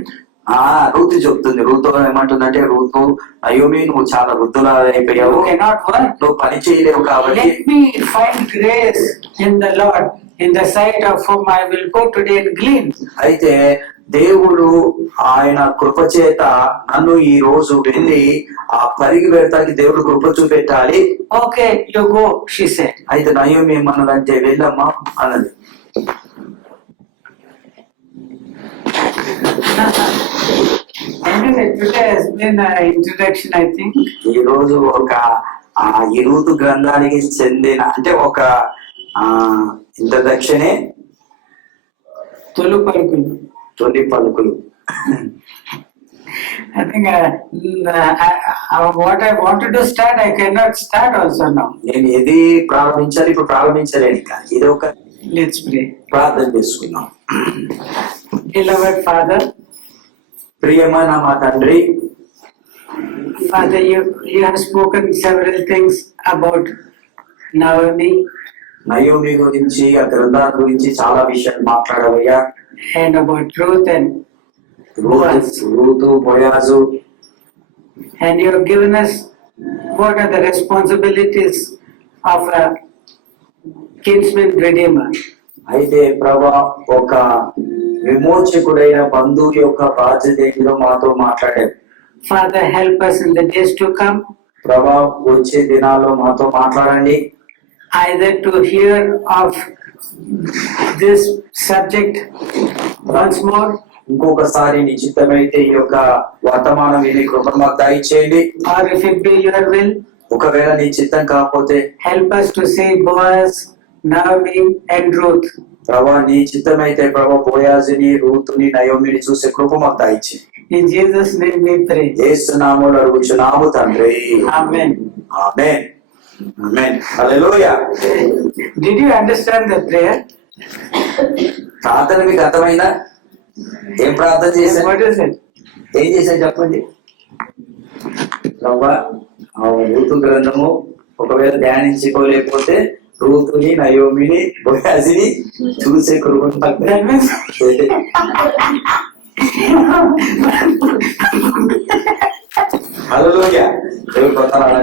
Ruth చెప్తుంది. రూతు ఏమంటుందంటే, రూతు నయోమి నువ్వు చాలా వృద్ధులా అయిపోయావు, You cannot work. నువ్వు పని చేయలేవు కాబట్టి Let me find grace in the Lord, in the sight of whom I will go today and glean. అయితే దేవుడు ఆయన కృపచేత నన్ను ఈ రోజు వెళ్ళి ఆ పరిగి పెడతానికి దేవుడు కృప చూపెట్టాలి. Okay, you go, she said. అయితే నయోమి ఏమన్నదంటే, వెళ్ళమ్మా అన్నది. Anyway, today has been an introduction, I think. ఈ రోజు ఒక ఈ రూతు గ్రంథానికి చెందిన అంటే ఒక ఇంట్రడక్షనే Tolu Palukulu. తొలి పలుకులు. I think what I wanted to start, I cannot start also now. నేను ఏది ప్రారంభించాలి, ఇప్పుడు ప్రారంభించలేను. ఇంకా ఇది ఒక Let's pray. ప్రార్థన చేసుకుందాం. Beloved Father, ప్రియమైన మా తండ్రి, Father, you have spoken several things about Naomi Naomi గురించి, ఆ గ్రంథాల గురించి చాలా విషయాలు మాట్లాడవయ్యా. and about Ruth and Ruth Boaz, and you have given us what are the responsibilities of a kinsman redeemer. అయితే ప్రభా ఒక విమోచకుడైన బంధువు యొక్క బాధ్యత ఏంటో మాతో మాట్లాడారు. Father, help us in the days to come, ప్రభా వచ్చే దినాల్లో మాతో మాట్లాడండి. either to hear of this subject once more, ఇంకొకసారి నిశ్చితమైతే ఈ యొక్క వర్తమానం విని కృప మాకు దయచేయండి. or if it be your will, ఒకవేళ నీ చిత్తం కాకపోతే help us to see Boaz, Naomi and Ruth. ప్రభా నీ చిత్తమైతే ప్రభా బోయాజుని, రూతుని, నయోమిని చూసే కృప మాకు దయచేయండి. In Jesus' name we pray. యేసు నామములో అడుగుచున్నాము తండ్రి. Amen. Amen. Amen. Hallelujah. Did you understand the prayer? ప్రార్థన మీకు అర్థమైందా? ఏం ప్రార్థన చేశారు? What is it? ఏం చేశారు చెప్పండి. ప్రభా రూతు గ్రంథము ఒకవేళ ధ్యానించుకోలేకపోతే రూతుని, నయోమిని, బోయాజిని చూసే కృప మాకు That means హల్లెలూయా. దేవుని వందనాలు.